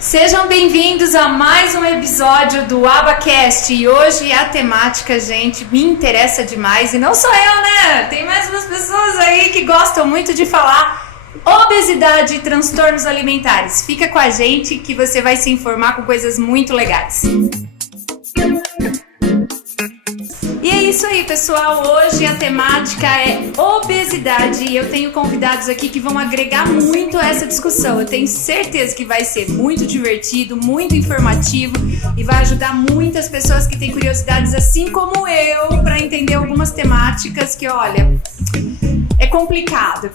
Sejam bem-vindos a mais um episódio do AbaCast e hoje a temática, gente, me interessa demais e não sou eu, né? Tem mais umas pessoas aí que gostam muito de falar obesidade e transtornos alimentares. Fica com a gente que você vai se informar com coisas muito legais. E é isso aí, pessoal. Hoje a temática é obesidade e eu tenho convidados aqui que vão agregar muito a essa discussão. Eu tenho certeza que vai ser muito divertido, muito informativo e vai ajudar muitas pessoas que têm curiosidades assim como eu para entender algumas temáticas que, olha, é complicado.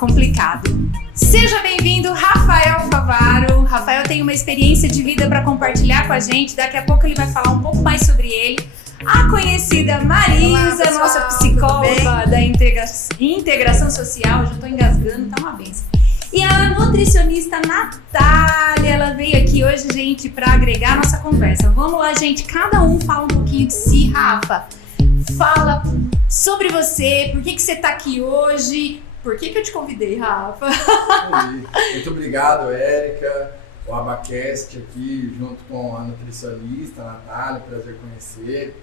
Seja bem-vindo, Rafael Favaro. Rafael tem uma experiência de vida para compartilhar com a gente. Daqui a pouco ele vai falar um pouco mais sobre ele. A conhecida Marisa, olá, nossa psicóloga da integração social. Eu já tô engasgando, tá uma benção. E a nutricionista Natália, ela veio aqui hoje, gente, para agregar a nossa conversa. Vamos lá, gente, cada um fala um pouquinho de si. Rafa, fala sobre você, por que você tá aqui hoje, por que eu te convidei, Rafa? Muito obrigado, Érica, o AbaCast aqui, junto com a nutricionista Natália, prazer conhecer.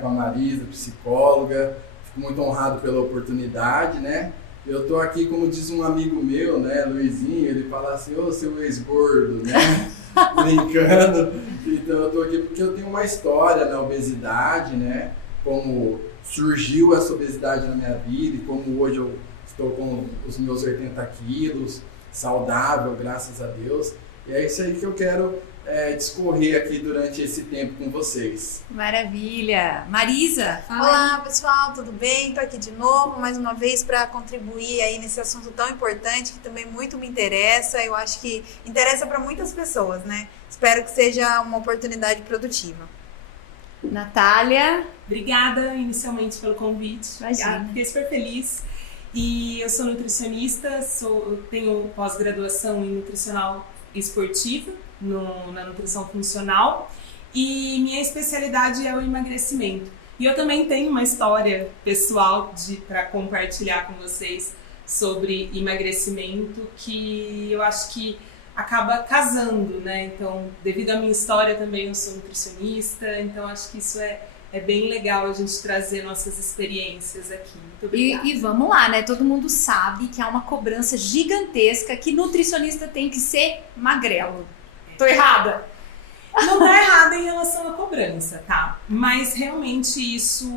Com a Marisa, psicóloga, fico muito honrado pela oportunidade, né? Eu tô aqui, como diz um amigo meu, né, Luizinho, ele fala assim, ô seu ex-gordo, né? Brincando. Então eu tô aqui porque eu tenho uma história na obesidade, né? Como surgiu essa obesidade na minha vida e como hoje eu estou com os meus 80 quilos, saudável, graças a Deus. E é isso aí que eu quero discorrer aqui durante esse tempo com vocês. Maravilha! Marisa, fala. Olá, pessoal, tudo bem? Estou aqui de novo, mais uma vez, para contribuir aí nesse assunto tão importante que também muito me interessa. Eu acho que interessa para muitas pessoas, né? Espero que seja uma oportunidade produtiva. Natália. Obrigada inicialmente pelo convite. Imagina. Fiquei super feliz. E eu sou nutricionista, tenho pós-graduação em nutricional esportiva, na nutrição funcional, e minha especialidade é o emagrecimento. E eu também tenho uma história pessoal para compartilhar com vocês sobre emagrecimento que eu acho que acaba casando, né? Então, devido à minha história também eu sou nutricionista, então acho que isso é bem legal a gente trazer nossas experiências aqui. Muito obrigada. E vamos lá, né? Todo mundo sabe que há uma cobrança gigantesca que nutricionista tem que ser magrelo. Tô errada? Não tá errada em relação à cobrança, tá? Mas realmente isso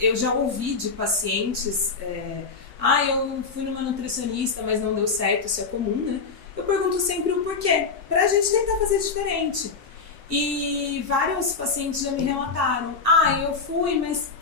eu já ouvi de pacientes, eu fui numa nutricionista, mas não deu certo, isso é comum, né? Eu pergunto sempre o porquê, pra gente tentar fazer diferente. E vários pacientes já me relataram, eu fui, mas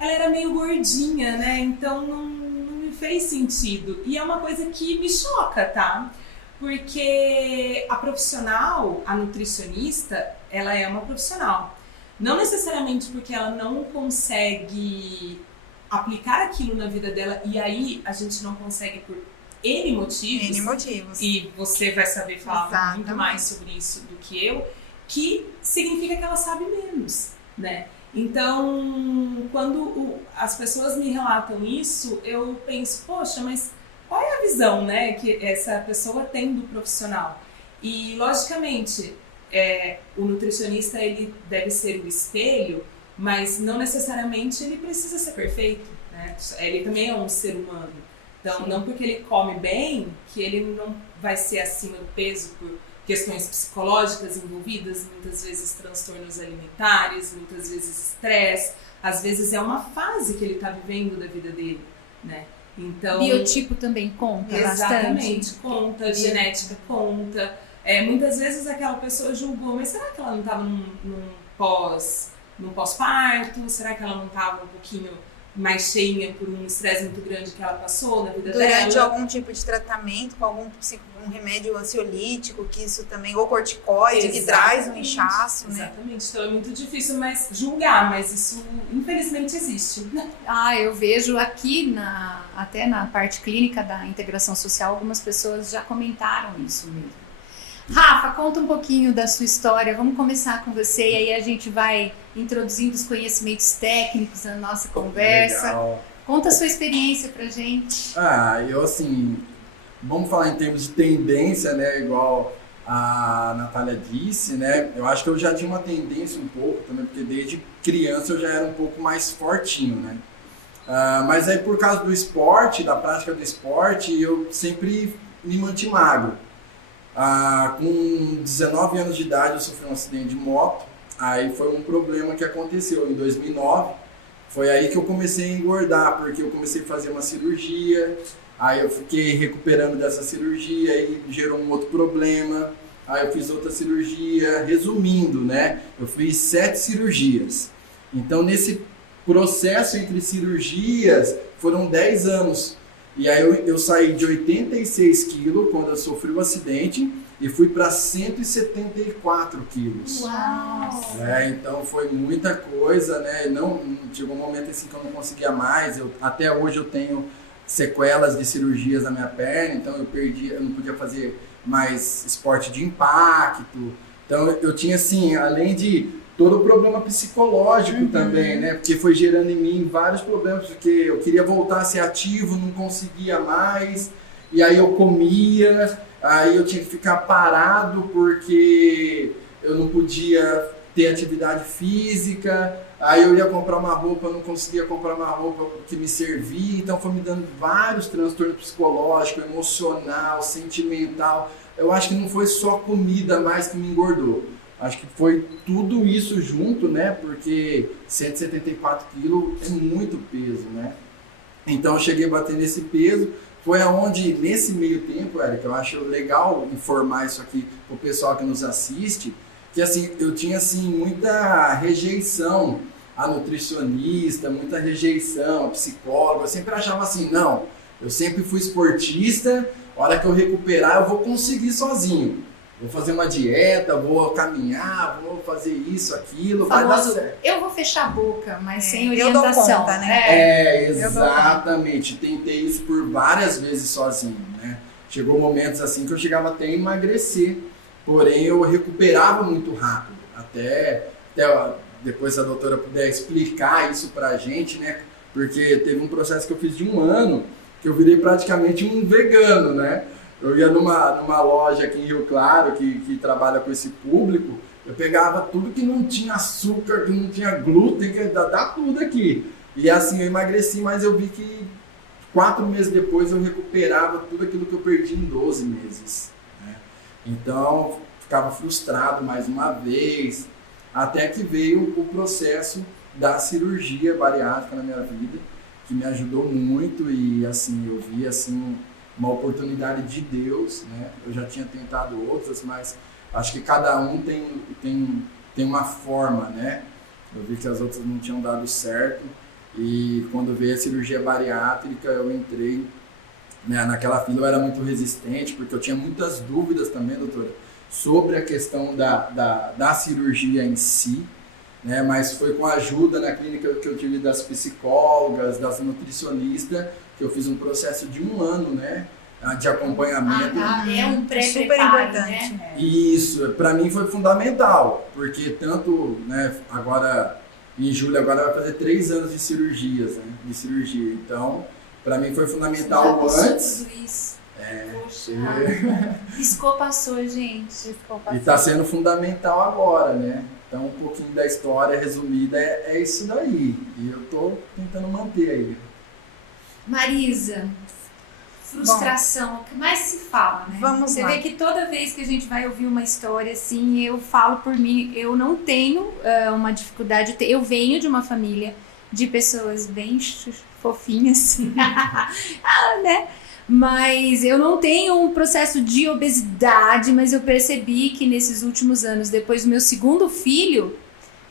ela era meio gordinha, né? Então não me fez sentido. E é uma coisa que me choca, tá? Porque a profissional, a nutricionista, ela é uma profissional. Não necessariamente porque ela não consegue aplicar aquilo na vida dela e aí a gente não consegue por N motivos. N motivos. E você vai saber falar Exatamente. muito mais sobre isso do que eu, que significa que ela sabe menos, né? Então, quando as pessoas me relatam isso, eu penso, poxa, mas qual é a visão, né, que essa pessoa tem do profissional? E, logicamente, o nutricionista ele deve ser o espelho, mas não necessariamente ele precisa ser perfeito, né? Ele também é um ser humano. Então, não porque ele come bem, que ele não vai ser acima do peso por questões psicológicas envolvidas, muitas vezes transtornos alimentares, muitas vezes estresse, às vezes é uma fase que ele está vivendo da vida dele, né? Então, Biotipo também conta exatamente, bastante. Conta, genética conta. Muitas vezes aquela pessoa julgou, mas será que ela não estava num pós-parto? Será que ela não estava um pouquinho mais cheia por um estresse muito grande que ela passou na vida dela? Durante algum tipo de tratamento, com um remédio ansiolítico, que isso também, ou corticoide, que traz um inchaço, né? Exatamente, então é muito difícil julgar, mas isso infelizmente existe. Eu vejo aqui, até na parte clínica da integração social, algumas pessoas já comentaram isso mesmo. Rafa, conta um pouquinho da sua história, vamos começar com você e aí a gente vai introduzindo os conhecimentos técnicos na nossa conversa. Legal. Conta a sua experiência pra gente. Eu assim, vamos falar em termos de tendência, né, igual a Natália disse, né? Eu acho que eu já tinha uma tendência um pouco também, porque desde criança eu já era um pouco mais fortinho, né? Mas aí por causa do esporte, da prática do esporte, eu sempre me mantive magro. Com 19 anos de idade eu sofri um acidente de moto, aí foi um problema que aconteceu em 2009, foi aí que eu comecei a engordar, porque eu comecei a fazer uma cirurgia, aí eu fiquei recuperando dessa cirurgia, aí gerou um outro problema, aí eu fiz outra cirurgia, resumindo, né, eu fiz 7 cirurgias, então nesse processo entre cirurgias foram 10 anos. E aí eu saí de 86 quilos quando eu sofri o acidente e fui para 174 quilos. Uau! Então foi muita coisa, né? Chegou um momento assim que eu não conseguia mais. Até hoje eu tenho sequelas de cirurgias na minha perna, então eu não podia fazer mais esporte de impacto. Então eu tinha assim, além de todo o problema psicológico também, né? Porque foi gerando em mim vários problemas, porque eu queria voltar a ser ativo, não conseguia mais, e aí eu comia, aí eu tinha que ficar parado porque eu não podia ter atividade física, aí eu ia comprar uma roupa, não conseguia comprar uma roupa que me servia, então foi me dando vários transtornos psicológicos, emocional, sentimental. Eu acho que não foi só comida mais que me engordou. Acho que foi tudo isso junto, né? Porque 174 quilos é muito peso, né? Então eu cheguei a bater nesse peso. Foi aonde, nesse meio tempo, Érica, eu acho legal informar isso aqui pro pessoal que nos assiste, que assim, eu tinha assim, muita rejeição a nutricionista, muita rejeição a psicóloga. Eu sempre achava assim, não, eu sempre fui esportista, a hora que eu recuperar eu vou conseguir sozinho. Vou fazer uma dieta, vou caminhar, vou fazer isso, aquilo, vai dar certo. Eu vou fechar a boca, mas sem eu dou orientação. conta, né? Exatamente. Tentei isso por várias vezes sozinho, né? Chegou momentos assim que eu chegava até a emagrecer, porém eu recuperava muito rápido. Até depois se a doutora puder explicar isso pra gente, né? Porque teve um processo que eu fiz de 1 ano, que eu virei praticamente um vegano, né? Eu ia numa loja aqui em Rio Claro, que trabalha com esse público, eu pegava tudo que não tinha açúcar, que não tinha glúten, que dá tudo aqui. E assim, eu emagreci, mas eu vi que 4 meses depois eu recuperava tudo aquilo que eu perdi em 12 meses. Né? Então, ficava frustrado mais uma vez, até que veio o processo da cirurgia bariátrica na minha vida, que me ajudou muito e assim, eu vi assim, uma oportunidade de Deus, né? Eu já tinha tentado outras, mas acho que cada um tem uma forma, né? Eu vi que as outras não tinham dado certo e quando veio a cirurgia bariátrica eu entrei, né, naquela fila. Eu era muito resistente porque eu tinha muitas dúvidas também, doutora, sobre a questão da cirurgia em si, né? Mas foi com a ajuda na clínica que eu tive das psicólogas, das nutricionistas, que eu fiz um processo de 1 ano, né, de acompanhamento. É um Super pré-preparo, importante. né? Isso, para mim foi fundamental, porque tanto, né, agora em julho agora vai fazer 3 anos de cirurgias, né, de cirurgia. Então, para mim foi fundamental antes. Tudo isso. Poxa, Piscou, passou, gente. e está sendo fundamental agora, né? Então, um pouquinho da história resumida é isso daí. E eu tô tentando manter aí. Marisa, frustração, o que mais se fala, né? Vamos Você lá. vê que toda vez que a gente vai ouvir uma história assim, eu falo por mim, eu não tenho uma dificuldade, eu venho de uma família de pessoas bem fofinhas, né? Mas eu não tenho um processo de obesidade, mas eu percebi que nesses últimos anos, depois do meu 2º filho,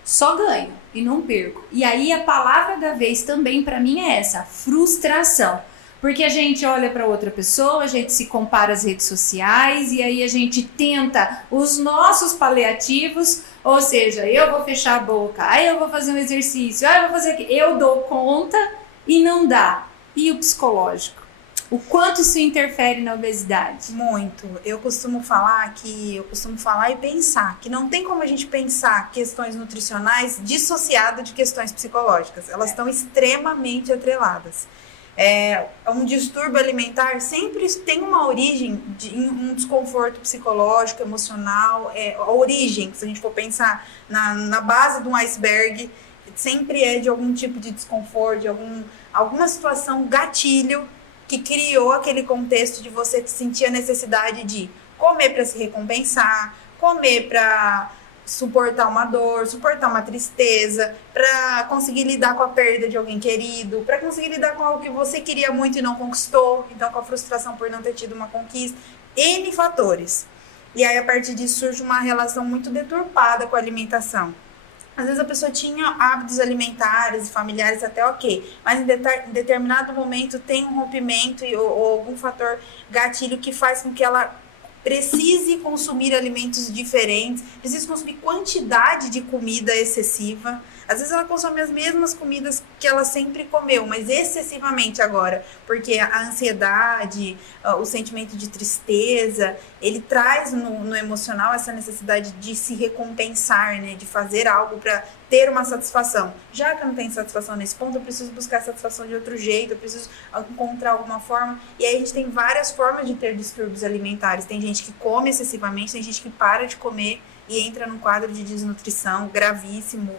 só ganho e não perco. E aí a palavra da vez também para mim é essa, frustração. Porque a gente olha para outra pessoa, a gente se compara às redes sociais e aí a gente tenta os nossos paliativos, ou seja, eu vou fechar a boca, aí eu vou fazer um exercício, aí eu vou fazer aquilo. Eu dou conta e não dá. E o psicológico? O quanto isso interfere na obesidade? Muito. Eu costumo falar e pensar que não tem como a gente pensar questões nutricionais dissociadas de questões psicológicas. Elas estão extremamente atreladas. Um distúrbio alimentar sempre tem uma origem em um desconforto psicológico, emocional. A origem, se a gente for pensar na base de um iceberg, sempre é de algum tipo de desconforto, de alguma situação gatilho que criou aquele contexto de você sentir a necessidade de comer para se recompensar, comer para suportar uma dor, suportar uma tristeza, para conseguir lidar com a perda de alguém querido, para conseguir lidar com algo que você queria muito e não conquistou, então com a frustração por não ter tido uma conquista, N fatores. E aí a partir disso surge uma relação muito deturpada com a alimentação. Às vezes a pessoa tinha hábitos alimentares e familiares até ok, mas em determinado momento tem um rompimento ou algum fator gatilho que faz com que ela precise consumir alimentos diferentes, precise consumir quantidade de comida excessiva. Às vezes ela consome as mesmas comidas que ela sempre comeu, mas excessivamente agora, porque a ansiedade, o sentimento de tristeza, ele traz no emocional essa necessidade de se recompensar, né? De fazer algo para ter uma satisfação. Já que eu não tenho satisfação nesse ponto, eu preciso buscar satisfação de outro jeito, eu preciso encontrar alguma forma. E aí a gente tem várias formas de ter distúrbios alimentares. Tem gente que come excessivamente, tem gente que para de comer e entra num quadro de desnutrição gravíssimo,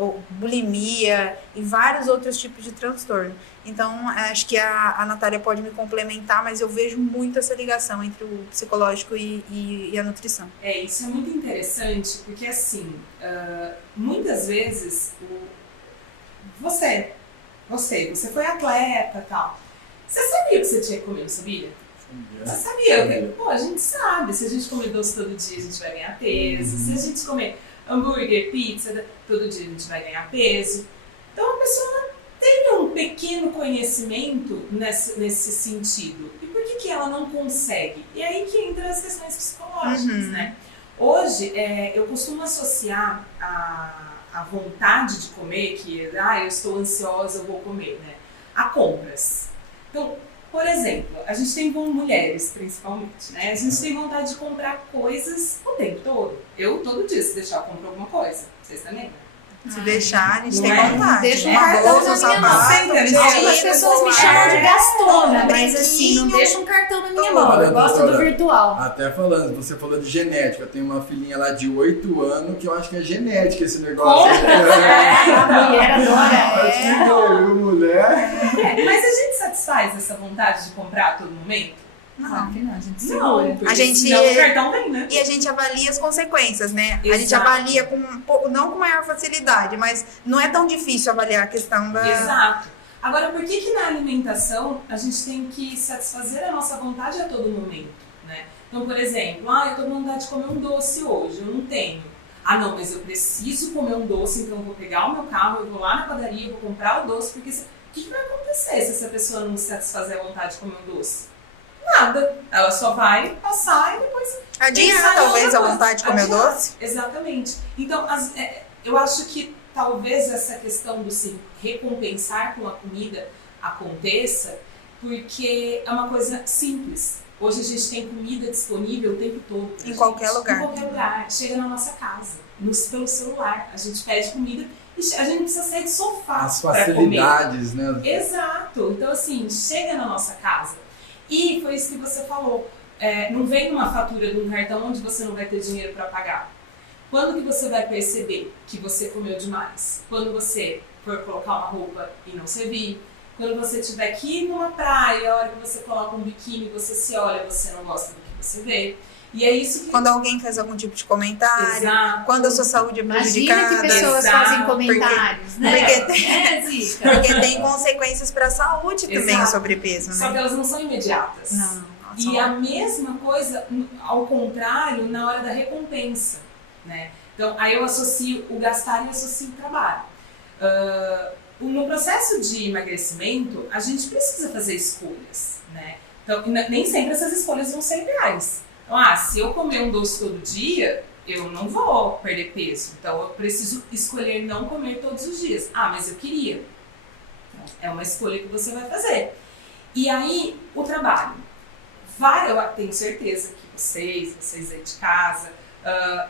ou bulimia e vários outros tipos de transtorno. Então, acho que a Natália pode me complementar, mas eu vejo muito essa ligação entre o psicológico e a nutrição. Isso é muito interessante, porque assim, muitas vezes você foi atleta e tal. Você sabia que você tinha que comer, não sabia? Você sabia? Pô, a gente sabe, se a gente comer doce todo dia, a gente vai ganhar peso. Se a gente comer hambúrguer, pizza, todo dia a gente vai ganhar peso. Então a pessoa tem um pequeno conhecimento nesse sentido. E por que ela não consegue? E aí que entra as questões psicológicas, né? Hoje, eu costumo associar a vontade de comer, que eu estou ansiosa, eu vou comer, né? A compras. Então, por exemplo, a gente tem mulheres, principalmente, né? A gente tem vontade de comprar coisas o tempo todo. Eu, todo dia, se deixar, eu compro alguma coisa. Vocês também, né? Se deixar, a gente não tem vontade. Deixa um uma cartão bolsa, na minha mão. Algumas pessoas me chamam de gastona, mas assim, não deixa um cartão na minha mão. Eu gosto do virtual. Até falando, você falou de genética. Eu tenho uma filhinha lá de 8 anos que eu acho que é genética esse negócio. A mulher adora. Acho que doido, mulher. Mas a gente satisfaz essa vontade de comprar a todo momento? Claro que não, a gente Não, segura. porque A gente- senão o cartão vem, né? E a gente avalia as consequências, né? A gente Exato. avalia não com maior facilidade, mas não é tão difícil avaliar a questão da... Exato. Agora, por que na alimentação a gente tem que satisfazer a nossa vontade a todo momento, né? Então, por exemplo, eu tô com vontade de comer um doce hoje, eu não tenho. Não, mas eu preciso comer um doce, então eu vou pegar o meu carro, eu vou lá na padaria, eu vou comprar o doce, porque o que vai acontecer se essa pessoa não satisfazer a vontade de comer um doce? Nada. Ela só vai passar e depois... Adiar, pensar em talvez, outra a coisa. vontade de comer o Adiar. doce? Exatamente. Então, eu acho que talvez essa questão do se recompensar com a comida aconteça porque é uma coisa simples. Hoje a gente tem comida disponível o tempo todo. Em qualquer lugar. Em qualquer lugar. Chega na nossa casa, pelo celular. A gente pede comida e a gente não precisa sair de sofá As para comer. facilidades, né? Exato. Então, assim, chega na nossa casa. E foi isso que você falou. Não vem uma fatura de um cartão onde você não vai ter dinheiro para pagar. Quando que você vai perceber que você comeu demais? Quando você for colocar uma roupa e não servir. Quando você estiver aqui numa praia, a hora que você coloca um biquíni, você se olha, você não gosta do que você vê. E é isso que... Quando alguém faz algum tipo de comentário, Exato. quando a sua saúde é Imagina prejudicada. que pessoas Exato, fazem comentários, né? Porque porque tem consequências para a saúde também o Exato. sobrepeso, Só que né? elas não são imediatas. Não. E a mesma coisa, ao contrário, na hora da recompensa, né? Então, aí eu associo o gastar e associo o trabalho. No processo de emagrecimento, a gente precisa fazer escolhas, né? Então, nem sempre essas escolhas vão ser ideais. Então, se eu comer um doce todo dia, eu não vou perder peso. Então, eu preciso escolher não comer todos os dias. Mas eu queria. Então, é uma escolha que você vai fazer. E aí, o trabalho. Eu tenho certeza que vocês aí de casa,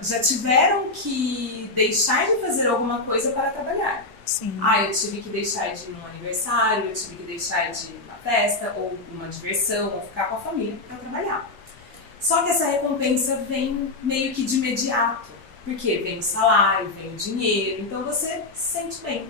já tiveram que deixar de fazer alguma coisa para trabalhar. Sim. Ah, eu tive que deixar de ir num aniversário, eu tive que deixar de ir numa festa, ou uma diversão, ou ficar com a família para trabalhar. Só que essa recompensa vem meio que de imediato. Porque vem o salário, vem o dinheiro, então você se sente bem.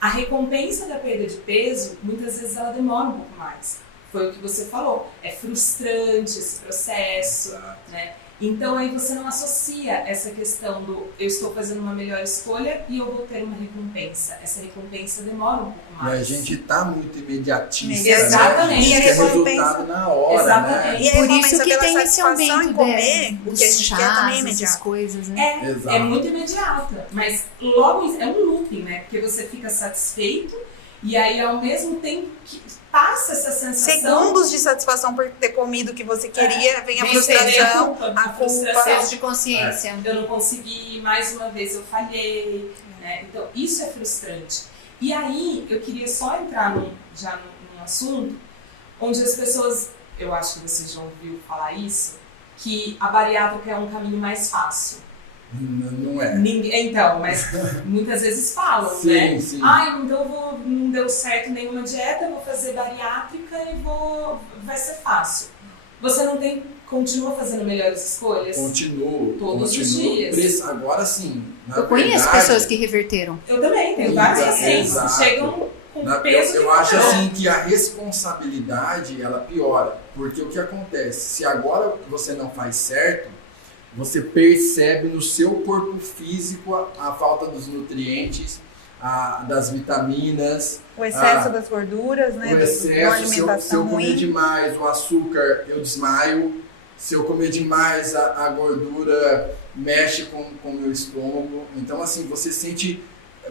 A recompensa da perda de peso, muitas vezes ela demora um pouco mais. Foi o que você falou, é frustrante esse processo, né? Então aí você não associa essa questão do eu estou fazendo uma melhor escolha e eu vou ter uma recompensa. Essa recompensa demora um pouco mais. E a gente tá muito imediatista, Exatamente. né? A gente quer resultado na hora, Exatamente. né? E a Por recompensa isso que pela tem esse satisfação aumento em comer, o dos que a gente quer também é chás, essas imediato. coisas, né? Exato. É muito imediata, mas logo é um looping, né? Porque você fica satisfeito e aí ao mesmo tempo que passa essa sensação... Segundos de satisfação por ter comido o que você queria, vem a Vem frustração, a a frustração. Peso de consciência. Eu não consegui, mais uma vez eu falhei, né? Então isso é frustrante. E aí eu queria só entrar num assunto onde as pessoas, eu acho que você já ouviu falar isso, que a bariátrica é um caminho mais fácil. Não é. Então, mas muitas vezes falam, Sim, né? sim. Então não deu certo nenhuma dieta, vou fazer bariátrica e vai ser fácil. Você não continua fazendo melhores escolhas? Continuo. Todos os dias. Agora sim, na Eu conheço verdade, pessoas que reverteram. Eu também, tenho vários pacientes que Exato. chegam com peso de eu acho papel. assim que a responsabilidade ela piora, porque o que acontece? Se agora você não faz certo, você percebe no seu corpo físico a falta dos nutrientes, das vitaminas, o excesso das gorduras, né? o da excesso. Se alimentação eu comer ruim. demais o açúcar, eu desmaio. Se eu comer demais a gordura, mexe com o meu estômago. Então, assim, você sente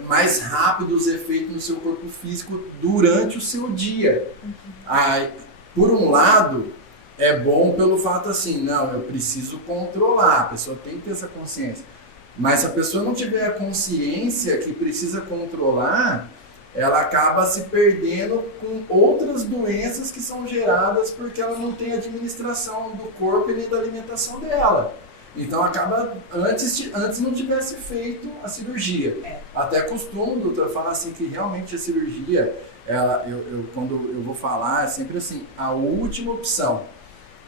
mais rápido os efeitos no seu corpo físico durante o seu dia. Por um lado, é bom pelo fato assim, não, eu preciso controlar, a pessoa tem que ter essa consciência. Mas se a pessoa não tiver a consciência que precisa controlar, ela acaba se perdendo com outras doenças que são geradas porque ela não tem administração do corpo e nem da alimentação dela. Então acaba, antes não tivesse feito a cirurgia. Até costumo, doutora, falar assim que realmente a cirurgia, quando eu vou falar, é sempre assim, a última opção.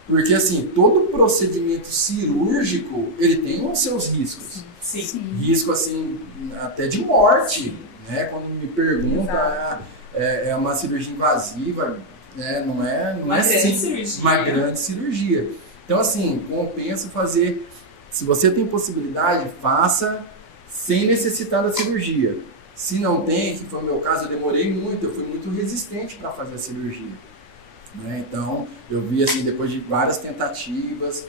Porque assim, todo procedimento cirúrgico, ele tem os seus riscos. Sim. Risco assim, até de morte, né? Quando me pergunta, é uma cirurgia invasiva, né? Não é cirurgia. Uma grande cirurgia. Então assim, compensa fazer, se você tem possibilidade, faça sem necessitar da cirurgia. Se não tem, que foi o meu caso, eu demorei muito, eu fui muito resistente para fazer a cirurgia. Né? Então, eu vi assim, depois de várias tentativas,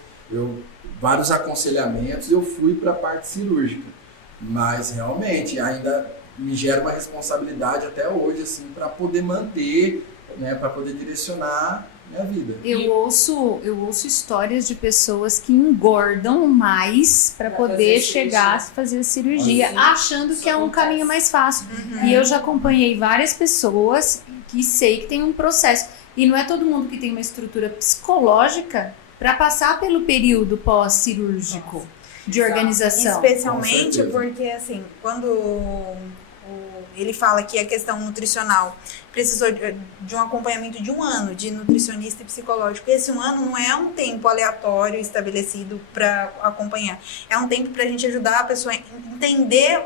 vários aconselhamentos, eu fui para a parte cirúrgica. Mas, realmente, ainda me gera uma responsabilidade até hoje, assim, para poder manter, né, para poder direcionar minha vida. Eu ouço histórias de pessoas que engordam mais para poder chegar a fazer a cirurgia, achando que é um caminho mais fácil. E eu já acompanhei várias pessoas que sei que tem um processo. E não é todo mundo que tem uma estrutura psicológica para passar pelo período pós-cirúrgico de organização. Especialmente porque, assim, quando ele fala que a questão nutricional precisou de um acompanhamento de 1 ano de nutricionista e psicológico. Esse 1 ano não é um tempo aleatório estabelecido para acompanhar. É um tempo para a gente ajudar a pessoa a entender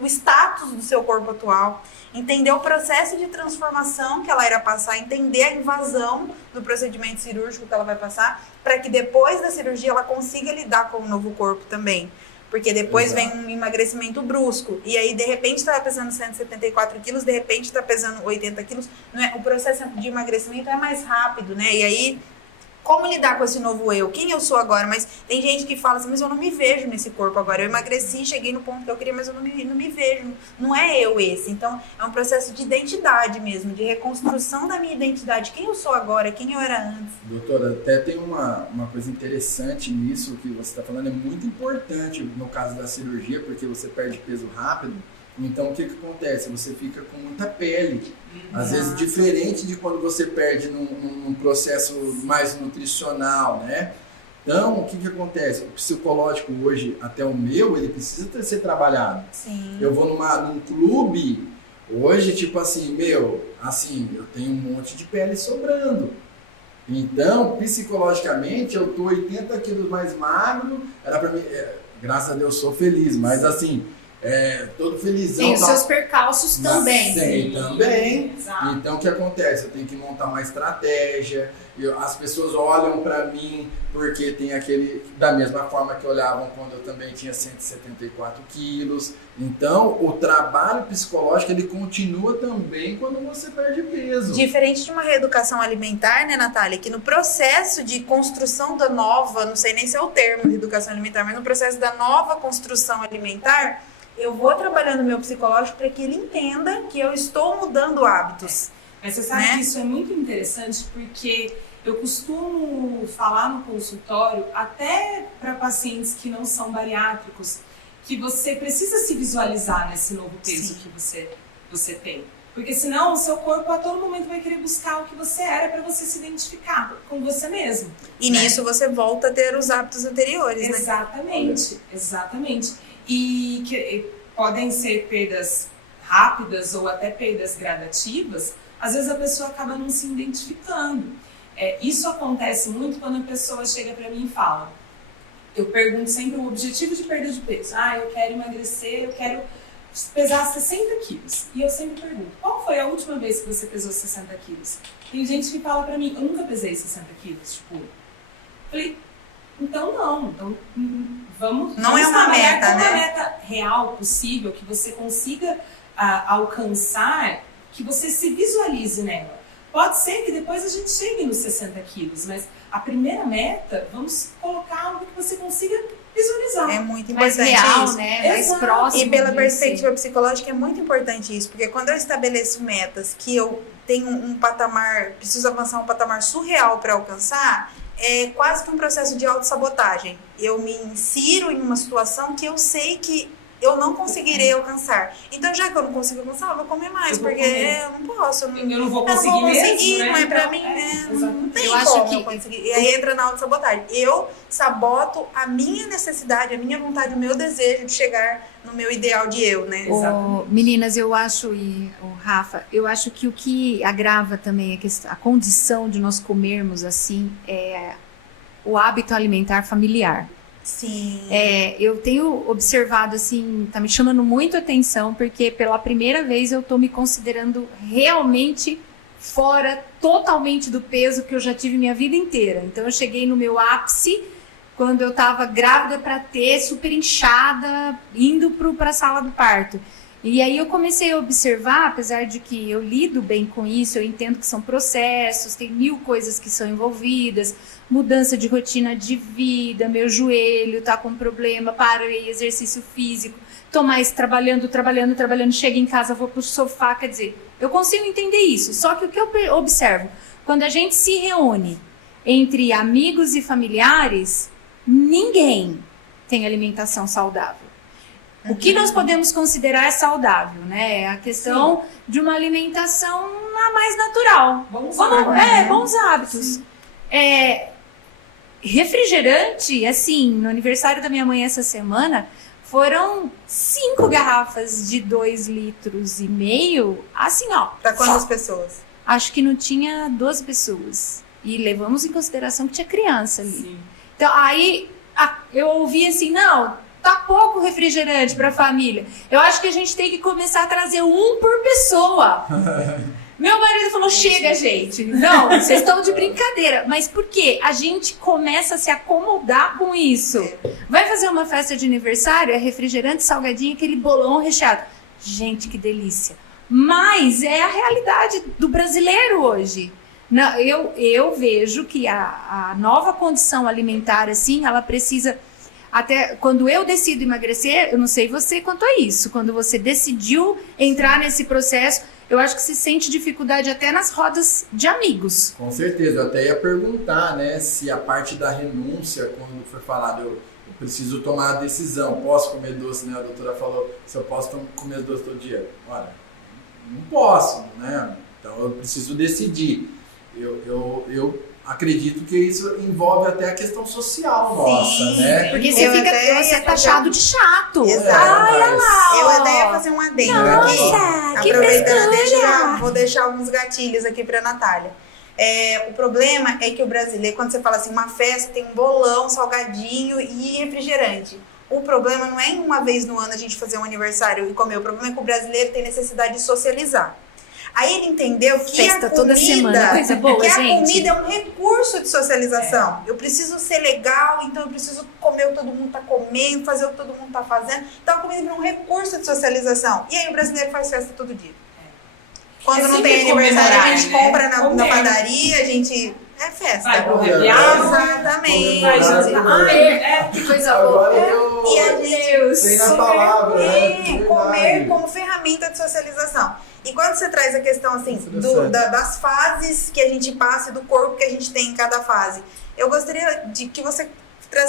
o status do seu corpo atual, entender o processo de transformação que ela irá passar, entender a invasão do procedimento cirúrgico que ela vai passar, para que depois da cirurgia ela consiga lidar com o novo corpo também. Porque depois vem um emagrecimento brusco. E aí, de repente, estava pesando 174 quilos, de repente está pesando 80 quilos. Não é? O processo de emagrecimento é mais rápido, né? E aí, como lidar com esse novo eu? Quem eu sou agora? Mas tem gente que fala assim, mas eu não me vejo nesse corpo agora. Eu emagreci, cheguei no ponto que eu queria, mas eu não me vejo. Não é eu esse. Então, é um processo de identidade mesmo, de reconstrução da minha identidade. Quem eu sou agora? Quem eu era antes? Doutora, até tem uma coisa interessante nisso que você está falando. É muito importante no caso da cirurgia, porque você perde peso rápido. Então, o que acontece? Você fica com muita pele. Às vezes, diferente de quando você perde num processo mais nutricional, né? Então, o que acontece? O psicológico hoje, até o meu, ele precisa ser trabalhado. Sim. Eu vou num clube, hoje, tipo assim, eu tenho um monte de pele sobrando. Então, psicologicamente, eu tô 80 quilos mais magro, era pra mim, graças a Deus, sou feliz, mas assim, todo felizão. Tem os seus percalços também. Tem também. Exato. Então, o que acontece? Eu tenho que montar uma estratégia, as pessoas olham pra mim porque tem aquele, da mesma forma que olhavam quando eu também tinha 174 quilos. Então, o trabalho psicológico, ele continua também quando você perde peso. Diferente de uma reeducação alimentar, né, Natália? Que no processo de construção da nova, não sei nem se é o termo reeducação alimentar, mas no processo da nova construção alimentar, eu vou trabalhando o meu psicológico para que ele entenda que eu estou mudando hábitos. Mas você sabe que isso é muito interessante porque eu costumo falar no consultório, até para pacientes que não são bariátricos, que você precisa se visualizar nesse novo peso que você tem. Porque senão o seu corpo a todo momento vai querer buscar o que você era para você se identificar com você mesmo. E nisso você volta a ter os hábitos anteriores, né? Exatamente. E que podem ser perdas rápidas ou até perdas gradativas, às vezes a pessoa acaba não se identificando. Isso acontece muito quando a pessoa chega para mim e fala, eu pergunto sempre o objetivo de perda de peso. Eu quero emagrecer, eu quero pesar 60 quilos. E eu sempre pergunto, qual foi a última vez que você pesou 60 quilos? Tem gente que fala pra mim, eu nunca pesei 60 quilos. Tipo, falei, então não. Então, vamos Não é uma meta, né? Uma meta real, possível, que você consiga alcançar, que você se visualize nela. Pode ser que depois a gente chegue nos 60 quilos, mas a primeira meta, vamos colocar algo que você consiga visualizar. É muito Mais importante real, isso. né? Mais Exato. próximo. E pela de perspectiva psicológica é muito importante isso, porque quando eu estabeleço metas que eu tenho um patamar, preciso avançar um patamar surreal para alcançar, é quase que um processo de autossabotagem. Eu me insiro em uma situação que eu sei que eu não conseguirei alcançar. Então, já que eu não consigo alcançar, eu vou comer mais, porque eu não posso. Eu não vou conseguir mesmo, né? Mas pra Então, mim, não tem Eu como acho que- eu conseguir. E aí entra na autossabotagem. Eu saboto a minha necessidade, a minha vontade, o meu desejo de chegar no meu ideal de eu, né? Meninas, eu acho, e o Rafa, eu acho que o que agrava também a condição de nós comermos assim é o hábito alimentar familiar. Sim. Eu tenho observado, assim, tá me chamando muito a atenção, porque pela primeira vez eu tô me considerando realmente fora totalmente do peso que eu já tive minha vida inteira. Então eu cheguei no meu ápice quando eu tava grávida para ter, super inchada, indo pra sala do parto. E aí eu comecei a observar, apesar de que eu lido bem com isso, eu entendo que são processos, tem 1000 coisas que são envolvidas, mudança de rotina de vida, meu joelho tá com problema, parei exercício físico, tô mais trabalhando, chego em casa, vou pro sofá, quer dizer, eu consigo entender isso. Só que o que eu observo, quando a gente se reúne entre amigos e familiares, ninguém tem alimentação saudável. O que nós podemos considerar saudável, né? É a questão de uma alimentação mais natural. Bons hábitos. Refrigerante, assim, no aniversário da minha mãe essa semana, foram 5 garrafas de 2,5 litros, assim, ó. Pra quantas pessoas? Acho que não tinha 12 pessoas. E levamos em consideração que tinha criança ali. Sim. Então, aí eu ouvi assim, não, tá pouco refrigerante pra família. Eu acho que a gente tem que começar a trazer um por pessoa. Meu marido falou, chega, gente. Não, vocês estão de brincadeira. Mas por quê? A gente começa a se acomodar com isso. Vai fazer uma festa de aniversário, é refrigerante, salgadinho, aquele bolão recheado. Gente, que delícia. Mas é a realidade do brasileiro hoje. Não, eu vejo que a nova condição alimentar, assim, ela precisa... Até quando eu decido emagrecer, eu não sei você quanto a isso. Quando você decidiu entrar nesse processo, eu acho que se sente dificuldade até nas rodas de amigos. Com certeza, eu até ia perguntar, né, se a parte da renúncia, quando foi falado, eu preciso tomar a decisão, posso comer doce, né? A doutora falou, se eu posso comer doce todo dia. Olha, não posso, né? Então eu preciso decidir. acredito que isso envolve até a questão social nossa, né? Porque Eu você até é ia taxado de chato. Exato. Ai, olha lá. Eu ó. até ia fazer um adendo aqui. Nossa, que Aproveitando, deixa eu já frescura. vou deixar alguns gatilhos aqui pra Natália. O problema é que o brasileiro, quando você fala assim, uma festa tem um bolão, salgadinho e refrigerante. O problema não é em uma vez no ano a gente fazer um aniversário e comer. O problema é que o brasileiro tem necessidade de socializar. Aí ele entendeu que Festa a toda comida, semana, coisa boa, que a gente. comida é um recurso de socialização. Eu preciso ser legal, então eu preciso comer o que todo mundo tá comendo, fazer o que todo mundo tá fazendo. Então a comida é um recurso de socialização. E aí o brasileiro faz festa todo dia. Quando É não sempre tem aniversário, a gente comemorar, né? compra na padaria, a gente... É festa. Vai pro happy hour, Exatamente. vai jantar. Que coisa boa. Agora eu E a gente tem na palavra, né? comer Verdade. como ferramenta de socialização. E quando você traz a questão assim Interessante. das fases que a gente passa e do corpo que a gente tem em cada fase, eu gostaria de que você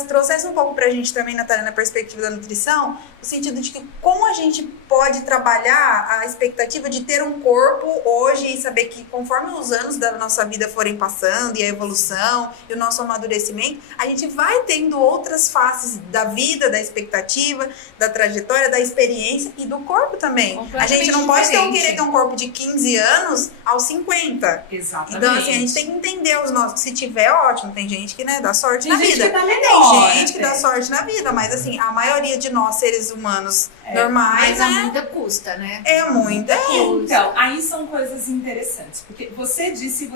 trouxesse um pouco pra gente também, Natália, na perspectiva da nutrição, no sentido de que como a gente pode trabalhar a expectativa de ter um corpo hoje e saber que conforme os anos da nossa vida forem passando e a evolução e o nosso amadurecimento, a gente vai tendo outras faces da vida, da expectativa, da trajetória, da experiência e do corpo também. A gente não pode querer ter um corpo de 15 anos aos 50. Exatamente. Então, assim, a gente tem que entender os nossos. Se tiver, ótimo. Tem gente que, né, dá sorte Tem na gente vida. que tá melhor. Tem gente que até. dá sorte na vida, mas assim, a maioria de nós, seres humanos normais, Mas a né, muita custa, né? é muito. Então, aí são coisas interessantes, porque você disse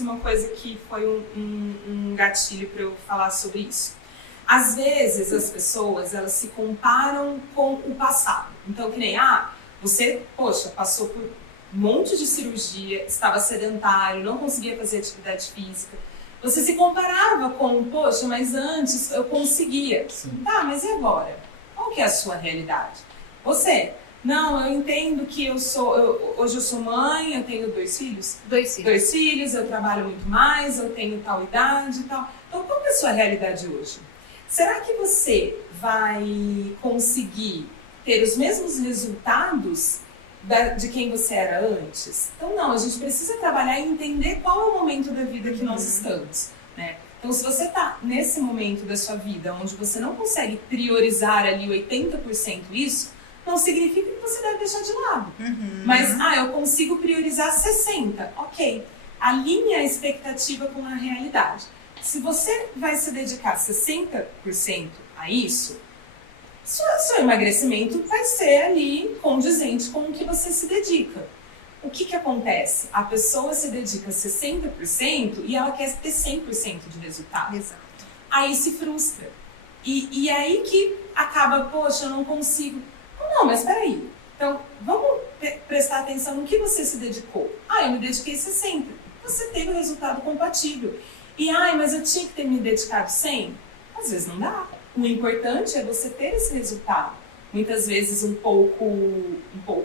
uma coisa que foi um gatilho para eu falar sobre isso. Às vezes as pessoas, elas se comparam com o passado. Então, que nem, você, poxa, passou por um monte de cirurgia, estava sedentário, não conseguia fazer atividade física. Você se comparava com, poxa, mas antes eu conseguia. Sim. Tá, mas e agora? Qual que é a sua realidade? Você, não, eu entendo que hoje eu sou mãe, eu tenho 2 filhos. 2 filhos. 2 filhos, eu trabalho muito mais, eu tenho tal idade e tal. Então, qual que é a sua realidade hoje? Será que você vai conseguir ter os mesmos resultados de quem você era antes? Então, não, a gente precisa trabalhar e entender qual é o momento da vida que nós estamos, né? Então, se você está nesse momento da sua vida onde você não consegue priorizar ali 80% isso, não significa que você deve deixar de lado. Mas, eu consigo priorizar 60%. Ok. Alinhe a expectativa com a realidade. Se você vai se dedicar 60% a isso, seu emagrecimento vai ser ali condizente com o que você se dedica. O que acontece? A pessoa se dedica 60% e ela quer ter 100% de resultado. Exato. Aí se frustra. E aí que acaba, poxa, eu não consigo. Não, mas peraí. Então, vamos prestar atenção no que você se dedicou. Eu me dediquei 60%. Você teve o resultado compatível. E, mas eu tinha que ter me dedicado 100%. Às vezes não dá. O importante é você ter esse resultado. Muitas vezes um pouco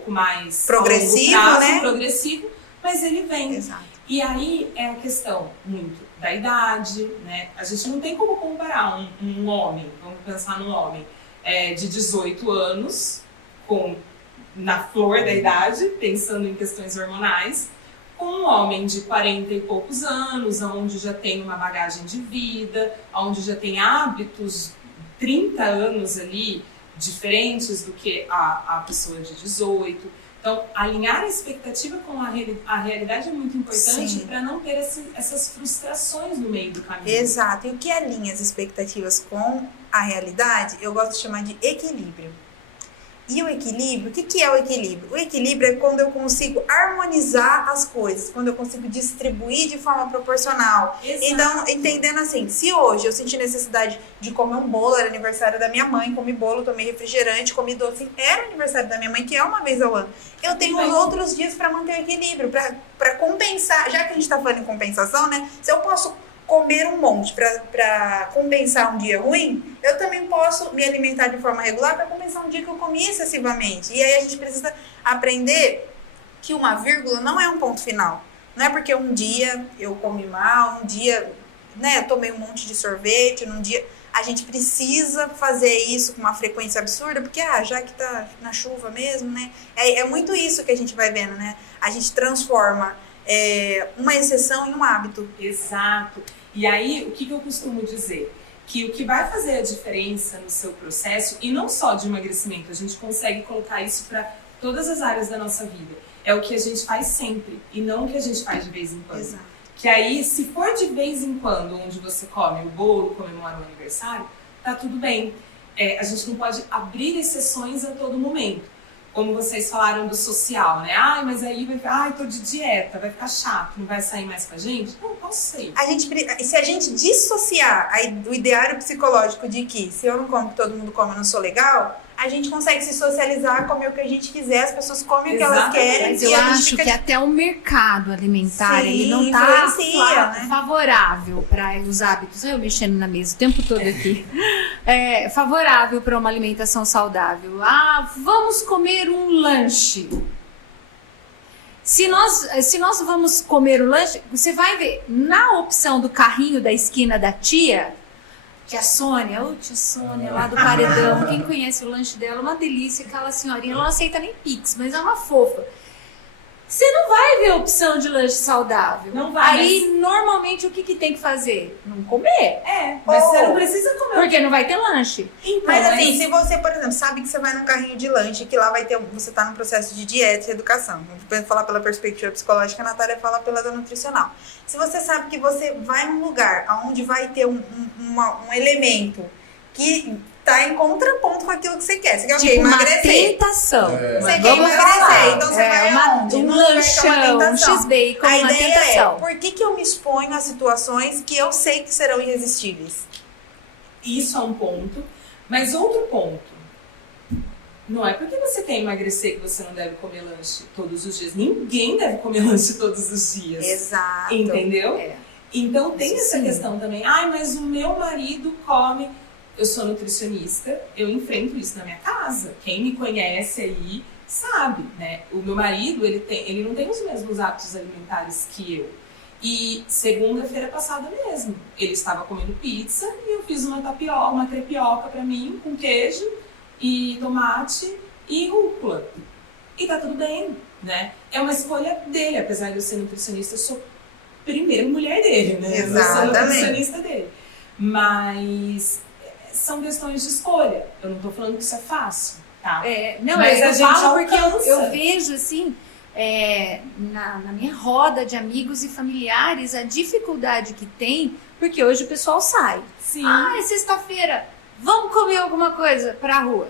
mais Progressivo, a longo prazo, né? Progressivo, mas ele vem. Exato. E aí é a questão muito da idade, né? A gente não tem como comparar um homem, vamos pensar num homem de 18 anos, na flor da idade, pensando em questões hormonais, com um homem de 40 e poucos anos, onde já tem uma bagagem de vida, onde já tem hábitos 30 anos ali, diferentes do que a pessoa de 18. Então, alinhar a expectativa com a realidade é muito importante para não ter essas frustrações no meio do caminho. Exato. E o que alinha as expectativas com a realidade, eu gosto de chamar de equilíbrio. E o equilíbrio, o que é o equilíbrio? O equilíbrio é quando eu consigo harmonizar as coisas, quando eu consigo distribuir de forma proporcional. Exato. Então, entendendo assim, se hoje eu senti necessidade de comer um bolo, era aniversário da minha mãe, comi bolo, tomei refrigerante, comi doce, era aniversário da minha mãe, que é uma vez ao ano. Eu tenho os outros dias para manter o equilíbrio, para compensar, já que a gente está falando em compensação, né? Se eu posso comer um monte para compensar um dia ruim, eu também posso me alimentar de forma regular para compensar um dia que eu comi excessivamente. E aí a gente precisa aprender que uma vírgula não é um ponto final. Não é porque um dia eu comi mal, um dia, né, tomei um monte de sorvete, num dia... A gente precisa fazer isso com uma frequência absurda, porque já que tá na chuva mesmo, né? É muito isso que a gente vai vendo, né? A gente transforma uma exceção em um hábito. Exato. E aí, o que eu costumo dizer? Que o que vai fazer a diferença no seu processo, e não só de emagrecimento, a gente consegue colocar isso para todas as áreas da nossa vida, é o que a gente faz sempre, e não o que a gente faz de vez em quando. Exato. Que aí, se for de vez em quando, onde você come o bolo, comemora o aniversário, tá tudo bem. A gente não pode abrir exceções a todo momento. Como vocês falaram do social, né? Ai, mas aí tô de dieta, vai ficar chato, não vai sair mais com a gente? Não, posso sair. Se a gente dissociar o ideário psicológico de que se eu não como, todo mundo come, eu não sou legal, a gente consegue se socializar, comer o que a gente quiser, as pessoas comem o que elas querem. Mas eu acho que até o mercado alimentar, ele não tá favorável para os hábitos. Eu mexendo na mesa o tempo todo aqui. Favorável para uma alimentação saudável. Vamos comer um lanche. Se nós vamos comer o lanche, você vai ver na opção do carrinho da esquina da tia Sônia, tia Sônia lá do Paredão, quem conhece o lanche dela, uma delícia, aquela senhorinha, ela não aceita nem Pix, mas é uma fofa. Você não vai ver a opção de lanche saudável. Não vai. Aí, normalmente, o que tem que fazer? Não comer. Mas você não precisa comer. Porque não vai ter lanche. Então, mas assim, se você, por exemplo, sabe que você vai num carrinho de lanche, que lá vai ter, você tá num processo de dieta e educação. Vou falar pela perspectiva psicológica, a Natália fala pela da nutricional. Se você sabe que você vai num lugar onde vai ter um elemento que tá em contraponto com aquilo que você quer. Você quer tipo emagrecer? Uma tentação. Você quer emagrecer, então você vai aonde? Um lanchão, um x-bacon, uma tentação. Por que eu me exponho a situações que eu sei que serão irresistíveis? Isso é um ponto. Mas outro ponto. Não é porque você quer emagrecer que você não deve comer lanche todos os dias. Ninguém deve comer lanche todos os dias. Exato. Entendeu? Então tem Isso essa sim. questão também. Mas o meu marido come... Eu sou nutricionista, eu enfrento isso na minha casa. Quem me conhece aí sabe, né? O meu marido, ele não tem os mesmos hábitos alimentares que eu. E segunda-feira passada mesmo, ele estava comendo pizza e eu fiz uma crepioca pra mim, com queijo e tomate e rúcula. E tá tudo bem, né? É uma escolha dele, apesar de eu ser nutricionista, eu sou primeiro mulher dele, né? Exatamente. Eu sou nutricionista dele. Mas são questões de escolha. Eu não tô falando que isso é fácil, tá? Mas a gente falo porque alcança. eu vejo assim, na minha roda de amigos e familiares, a dificuldade que tem, porque hoje o pessoal sai. Sim. É sexta-feira, vamos comer alguma coisa pra rua.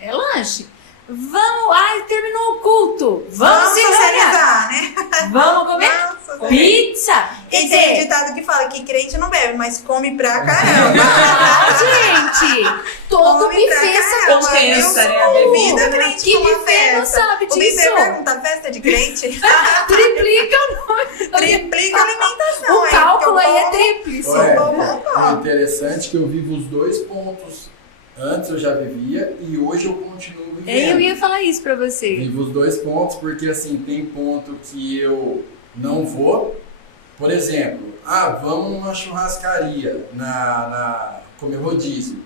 É lanche. Vamos, terminou o culto. Vamos se socializar, né? Vamos comer pizza. E tem um ditado que fala que crente não bebe, mas come pra caramba. Gente, todo Come pra buffet caramba, compensa, viu? né? A bebida, crente que com uma buffet não festa. sabe O buffet disso? pergunta, festa de crente? Triplica a alimentação. O cálculo aí é tríplice. É interessante que eu vivo os dois pontos. Antes eu já vivia e hoje eu continuo vivendo. Eu ia falar isso pra você. Vivo os dois pontos porque assim, tem ponto que eu não vou. Por exemplo, vamos numa churrascaria comer rodízio.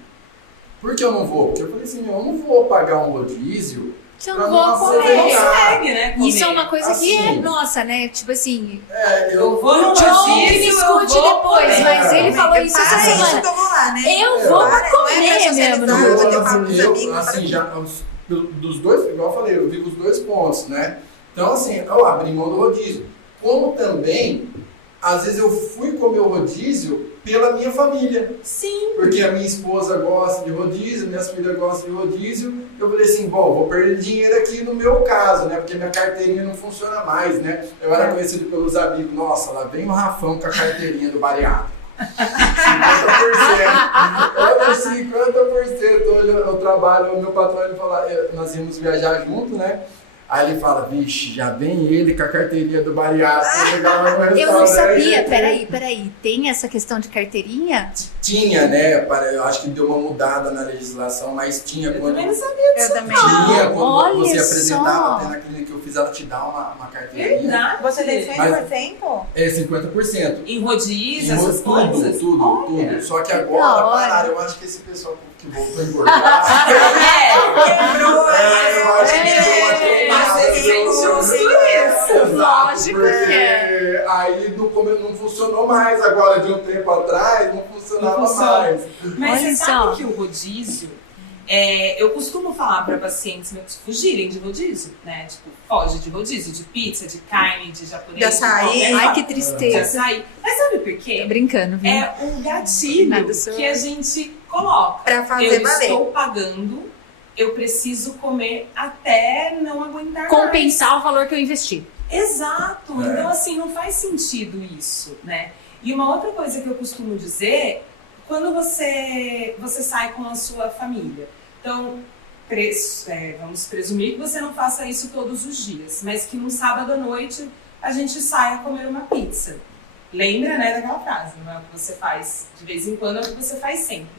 Por que eu não vou? Porque eu falei assim, eu não vou pagar um rodízio. Que eu pra não vou não comer. Consegue, né? Comer. Isso é uma coisa que é Assim. nossa, né? Tipo assim, Eu vou no John rodízio, me eu escute vou depois, comer. mas ele falou isso essa Para isso semana. que eu vou lá, né? Eu vou pra Não é comer pra mesmo no socializar, bater papo com os rodízio. amigos, assim, já dos dois, igual eu falei, eu vivo os dois pontos, né? Então, assim, eu abri mão do rodízio. Como também, às vezes eu fui comer o rodízio pela minha família. Sim. Porque a minha esposa gosta de rodízio, minhas filhas gostam de rodízio. Eu falei assim, vou perder dinheiro aqui no meu caso, né? Porque minha carteirinha não funciona mais, né? Eu era conhecido pelos amigos, nossa, lá vem o Rafão com a carteirinha do bariátrico. 50%. Olha, 50%. Hoje eu trabalho, o meu patrão, ele fala, nós íamos viajar junto, né? Aí ele fala, vixe, já vem ele com a carteirinha do bariátrico. Eu não sabia, peraí. Tem essa questão de carteirinha? Tinha, né? Eu acho que deu uma mudada na legislação, mas tinha Eu quando. também não sabia disso. Eu também Tinha, não. quando Olha você só. apresentava até na clínica que eu fiz, ela te dá uma carteirinha. Verdade. Você tem 100%? É 50%. Em rodízio, Em essas coisas. tudo. Olha. Só que Da agora, hora. pararam, eu acho que esse pessoal que voltou a engordar. Quebrou, eu acho que deu uma Mas é queimada. injusto isso. Exato, Lógico porque que é. aí não funcionou funcionou mais agora de um tempo atrás, não funcionava Não funciona. mais. Mas Olha você só. sabe que o rodízio, eu costumo falar para pacientes meus fugirem de rodízio, né? Tipo, foge de rodízio, de pizza, de carne, de japonês, De açaí. qualquer Ai, que de tristeza. açaí. Mas sabe por Tô quê? brincando, viu? É um gatilho Nada, senhor. que a gente coloca. Pra fazer Eu valer. estou pagando, eu preciso comer até não aguentar Compensar o valor que eu investi. mais. Exato. Então, assim, não faz sentido isso, né? E uma outra coisa que eu costumo dizer, quando você sai com a sua família. Então, vamos presumir que você não faça isso todos os dias, mas que num sábado à noite a gente saia comer uma pizza. Lembra, né, daquela frase, não é o que você faz de vez em quando, é o que você faz sempre.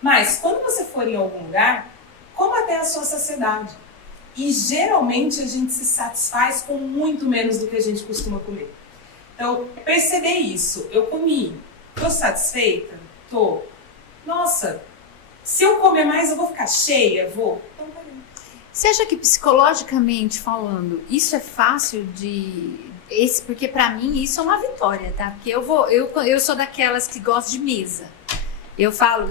Mas, quando você for em algum lugar, coma até a sua saciedade. E, geralmente, a gente se satisfaz com muito menos do que a gente costuma comer. Então, perceber isso. Eu comi. Tô satisfeita? Tô. Nossa, se eu comer mais, eu vou ficar cheia? Vou. Então, tá bem. Você acha que psicologicamente falando, isso é fácil porque pra mim isso é uma vitória, tá? Porque eu sou daquelas que gostam de mesa. Eu falo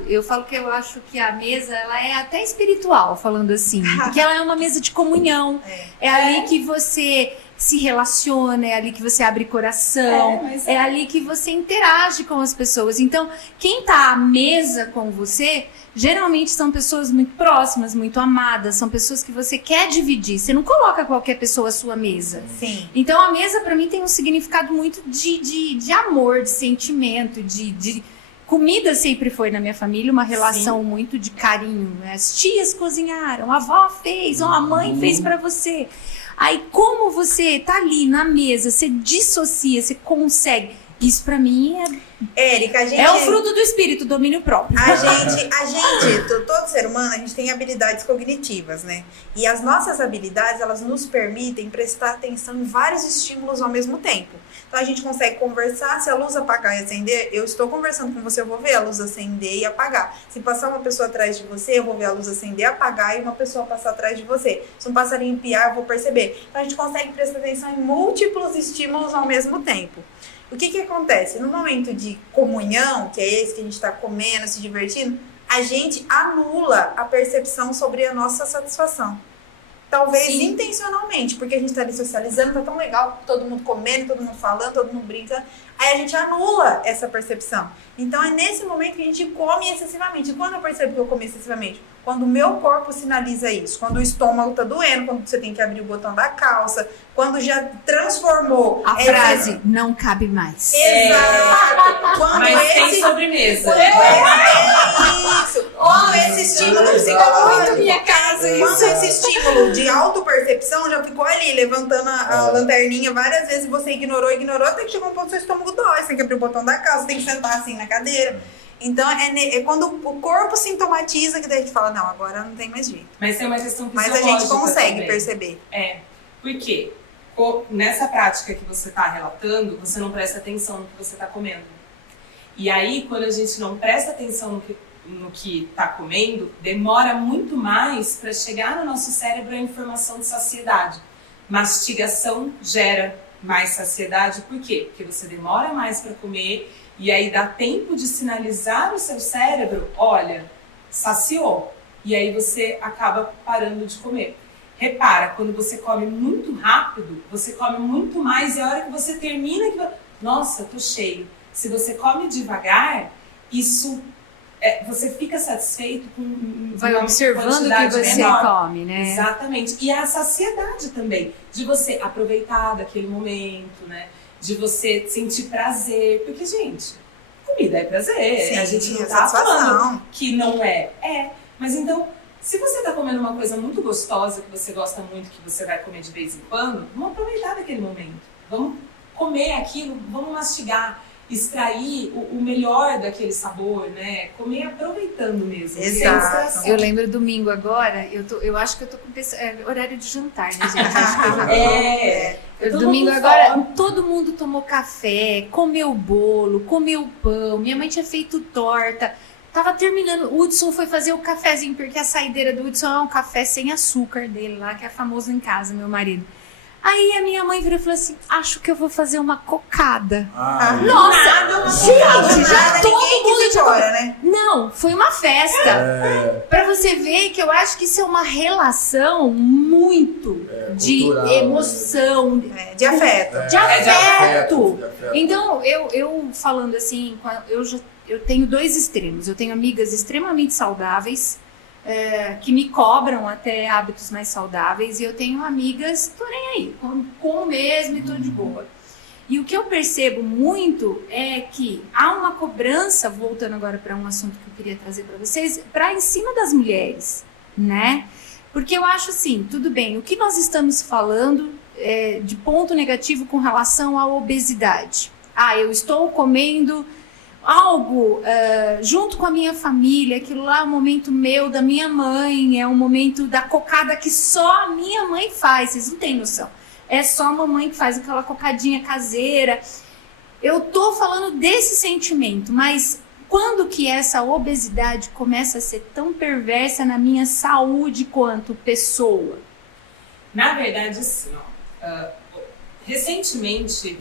que eu acho que a mesa, ela é até espiritual, falando assim, porque ela é uma mesa de comunhão. É ali que você se relaciona, é ali que você abre coração, Mas é ali que você interage com as pessoas. Então, quem tá à mesa com você, geralmente são pessoas muito próximas, muito amadas, são pessoas que você quer dividir. Você não coloca qualquer pessoa à sua mesa. Sim. Então, a mesa, pra mim, tem um significado muito de amor, de sentimento, de... Comida sempre foi na minha família uma relação muito de carinho. Né? As tias cozinharam, a avó fez, ou a mãe fez pra você. Aí, como você tá ali na mesa, você dissocia, você consegue. Isso pra mim Érica, a gente... é o fruto do espírito, domínio próprio. Todo ser humano, a gente tem habilidades cognitivas, né? E as nossas habilidades, elas nos permitem prestar atenção em vários estímulos ao mesmo tempo. Então a gente consegue conversar, se a luz apagar e acender, eu estou conversando com você, eu vou ver a luz acender e apagar. Se passar uma pessoa atrás de você, eu vou ver a luz acender, apagar e uma pessoa passar atrás de você. Se um passarinho piar, eu vou perceber. Então a gente consegue prestar atenção em múltiplos estímulos ao mesmo tempo. O que acontece? No momento de comunhão, que é esse que a gente está comendo, se divertindo, a gente anula a percepção sobre a nossa satisfação. Talvez intencionalmente, porque a gente tá ali socializando, tá tão legal, todo mundo comendo, todo mundo falando, todo mundo brincando. Aí a gente anula essa percepção. Então é nesse momento que a gente come excessivamente. E quando eu percebo que eu comi excessivamente? Quando o meu corpo sinaliza isso. Quando o estômago tá doendo, quando você tem que abrir o botão da calça, quando já transformou... A frase, não cabe mais. Exato! Quando Mas tem sobremesa. Quando esse estímulo psicológico... minha casa Quando esse estímulo de autopercepção já ficou ali, levantando a lanterninha várias vezes, você ignorou, até que chegou um ponto que seu estômago dói, você tem que abrir o botão da calça, tem que sentar assim na cadeira. Então, é quando o corpo sintomatiza que daí a gente fala, não, agora não tem mais jeito. Mas tem uma questão Mas fisiológica a gente consegue também. perceber. Por quê? Nessa prática que você está relatando, você não presta atenção no que você está comendo. E aí, quando a gente não presta atenção no que está comendo, demora muito mais para chegar no nosso cérebro a informação de saciedade. Mastigação gera mais saciedade, por quê? Porque você demora mais para comer e aí dá tempo de sinalizar o seu cérebro, olha, saciou. E aí você acaba parando de comer. Repara, quando você come muito rápido, você come muito mais e a hora que você termina, nossa, tô cheio. Se você come devagar, isso você fica satisfeito com Vai uma observando o que quantidade você menor. come, né? Exatamente. E a saciedade também, de você aproveitar daquele momento, né? De você sentir prazer. Porque, gente, comida é prazer. Sim, a gente não é tá satisfação. falando que não é. Mas então, se você tá comendo uma coisa muito gostosa, que você gosta muito, que você vai comer de vez em quando, vamos aproveitar daquele momento. Vamos comer aquilo, vamos mastigar. Extrair o melhor daquele sabor, né? Comer aproveitando mesmo. Exato. Eu lembro domingo agora, eu acho que eu tô com horário de jantar, né, gente? Acho que eu já tô. Todo Domingo mundo agora, fome. todo mundo tomou café, comeu bolo, comeu pão, minha mãe tinha feito torta. Tava terminando, o Hudson foi fazer o cafezinho, porque a saideira do Hudson é um café sem açúcar dele lá, que é famoso em casa, meu marido. Aí a minha mãe virou e falou assim, acho que eu vou fazer uma cocada. Nossa, Gente, já nada, todo ninguém mundo quis ir já... embora, né? Não, foi uma festa. Pra você ver que eu acho que isso é uma relação muito de cultural, emoção, De afeto. de afeto. de afeto. Então, eu falando assim, eu tenho dois extremos. Eu tenho amigas extremamente saudáveis, que me cobram até hábitos mais saudáveis, e eu tenho amigas, tô nem aí, como mesmo e tô de boa. E o que eu percebo muito é que há uma cobrança, voltando agora para um assunto que eu queria trazer para vocês, para em cima das mulheres, né? Porque eu acho assim, tudo bem, o que nós estamos falando de ponto negativo com relação à obesidade. Eu estou comendo algo junto com a minha família, aquilo lá é um momento meu, da minha mãe, é um momento da cocada que só a minha mãe faz, vocês não têm noção. É só a mamãe que faz aquela cocadinha caseira. Eu tô falando desse sentimento, mas quando que essa obesidade começa a ser tão perversa na minha saúde quanto pessoa? Na verdade, assim, recentemente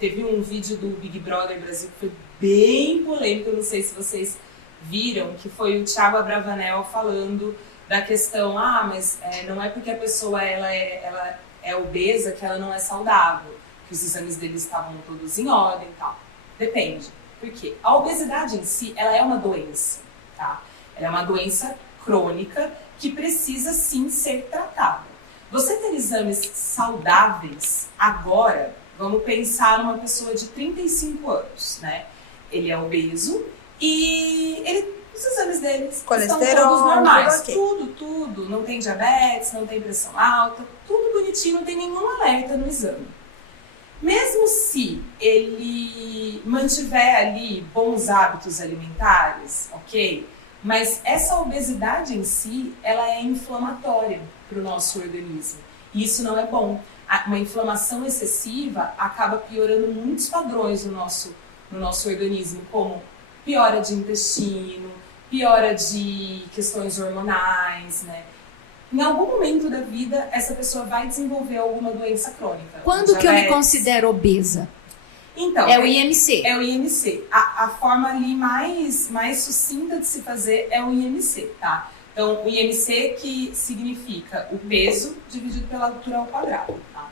teve um vídeo do Big Brother Brasil que foi bem polêmico, eu não sei se vocês viram, que foi o Thiago Abravanel falando da questão, mas não é porque a pessoa ela é obesa que ela não é saudável, que os exames deles estavam todos em ordem e tal. Depende. Por quê? A obesidade em si, ela é uma doença, tá? Ela é uma doença crônica que precisa sim ser tratada. Você ter exames saudáveis agora, vamos pensar numa pessoa de 35 anos, né? Ele é obeso e os exames dele estão todos normais. Tudo. Não tem diabetes, não tem pressão alta, tudo bonitinho, não tem nenhum alerta no exame. Mesmo se ele mantiver ali bons hábitos alimentares, ok? Mas essa obesidade em si, ela é inflamatória para o nosso organismo. E isso não é bom. Uma inflamação excessiva acaba piorando muitos padrões no nosso organismo, como piora de intestino, piora de questões hormonais, né? Em algum momento da vida, essa pessoa vai desenvolver alguma doença crônica. Quando que eu me considero obesa? Então, é o IMC. É o IMC. A forma ali mais sucinta de se fazer é o IMC, tá? Então, o IMC que significa o peso dividido pela altura ao quadrado, tá?